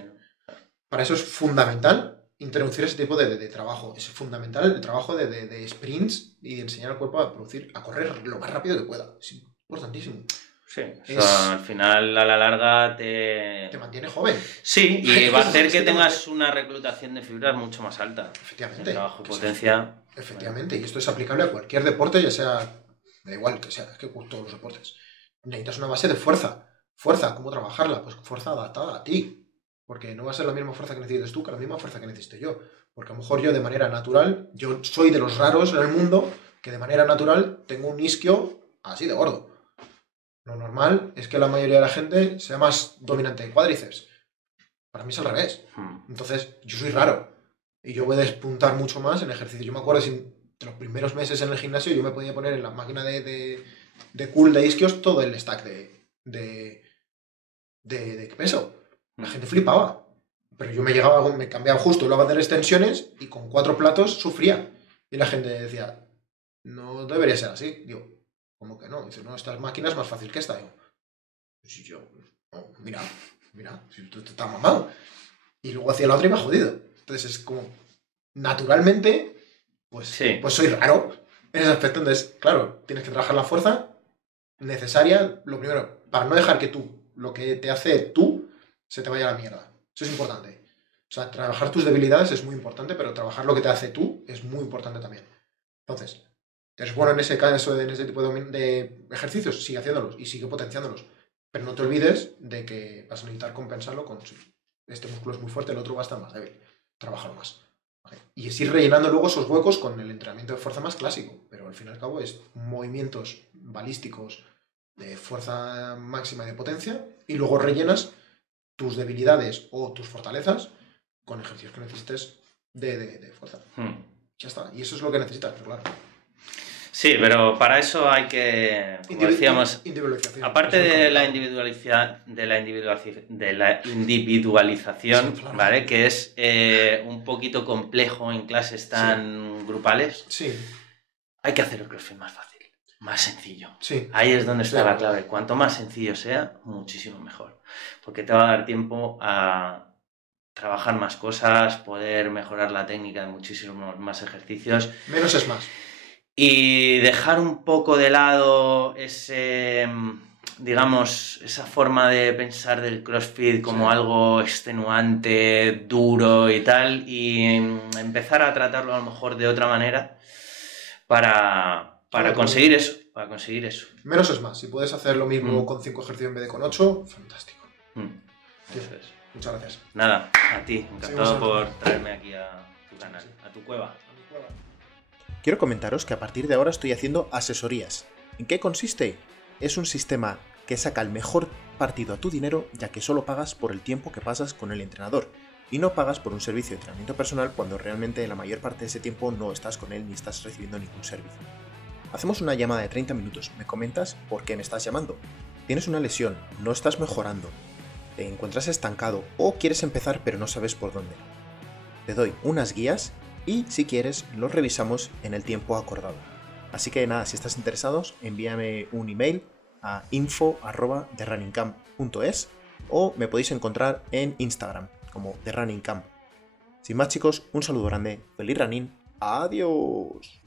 Para eso es fundamental introducir ese tipo de trabajo. Es fundamental el trabajo de sprints y de enseñar al cuerpo a correr lo más rápido que pueda. Es importantísimo. Sí, al final a la larga te mantiene joven. Sí, y va a hacer que tengas una reclutación de fibras mucho más alta. Efectivamente. El trabajo potencia. Efectivamente, y esto es aplicable a cualquier deporte, ya sea, da igual que sea, es que todos los deportes. Necesitas una base de fuerza. Fuerza, ¿cómo trabajarla? Pues fuerza adaptada a ti. Porque no va a ser la misma fuerza que necesites tú que la misma fuerza que necesito yo. Porque a lo mejor yo de manera natural, yo soy de los raros en el mundo que de manera natural tengo un isquio así de gordo. Lo normal es que la mayoría de la gente sea más dominante de cuádriceps. Para mí es al revés. Entonces, yo soy raro. Y yo voy a despuntar mucho más en ejercicio. Yo me acuerdo de los primeros meses en el gimnasio yo me podía poner en la máquina de curl de isquios todo el stack de peso. La gente flipaba. Pero yo me cambiaba justo, luego a hacer extensiones y con 4 platos sufría. Y la gente decía, no debería ser así. Digo, ¿cómo que no? Dice, no, esta máquina es más fácil que esta. Digo, pues yo, no, mira, si tú estás mamado. Y luego hacía la otra y me ha jodido. Entonces es como, naturalmente, pues soy raro en ese aspecto. Entonces, claro, tienes que trabajar la fuerza necesaria, lo primero, para no dejar que lo que te hace tú, se te vaya a la mierda. Eso es importante. O sea, trabajar tus debilidades es muy importante, pero trabajar lo que te hace tú es muy importante también. Entonces, eres bueno en ese caso, en ese tipo de ejercicios, sigue haciéndolos y sigue potenciándolos. Pero no te olvides de que vas a necesitar compensarlo con este músculo es muy fuerte, el otro va a estar más débil. Trabájalo más. ¿Vale? Y es ir rellenando luego esos huecos con el entrenamiento de fuerza más clásico. Pero al fin y al cabo es movimientos balísticos de fuerza máxima y de potencia y luego rellenas tus debilidades o tus fortalezas con ejercicios que necesites de fuerza. Ya está. Y eso es lo que necesitas, pero claro. Sí, pero para eso hay que, como decíamos, aparte de la individualización, sí, claro, ¿vale? Que es un poquito complejo en clases tan grupales, sí, hay que hacer el CrossFit más fácil, más sencillo. Sí. Ahí es donde está la clave. Cuanto más sencillo sea, muchísimo mejor. Porque te va a dar tiempo a trabajar más cosas, poder mejorar la técnica de muchísimos más ejercicios. Menos es más. Y dejar un poco de lado digamos, esa forma de pensar del CrossFit como algo extenuante, duro y tal, y empezar a tratarlo a lo mejor de otra manera para conseguir eso. Para conseguir eso. Menos es más. Si puedes hacer lo mismo con 5 ejercicios en vez de con 8, fantástico. Eso es. Muchas gracias. Nada, a ti. Encantado por traerme aquí a tu canal, a tu cueva. Quiero comentaros que a partir de ahora estoy haciendo asesorías. ¿En qué consiste? Es un sistema que saca el mejor partido a tu dinero, ya que solo pagas por el tiempo que pasas con el entrenador y no pagas por un servicio de entrenamiento personal cuando realmente la mayor parte de ese tiempo no estás con él ni estás recibiendo ningún servicio. Hacemos una llamada de 30 minutos, me comentas por qué me estás llamando. Tienes una lesión, no estás mejorando, te encuentras estancado o quieres empezar pero no sabes por dónde. Te doy unas guías y si quieres lo revisamos en el tiempo acordado. Así que nada, si estás interesados, envíame un email a info@therunningcamp.es o me podéis encontrar en Instagram como TheRunningCamp. Sin más chicos, un saludo grande, feliz running, adiós.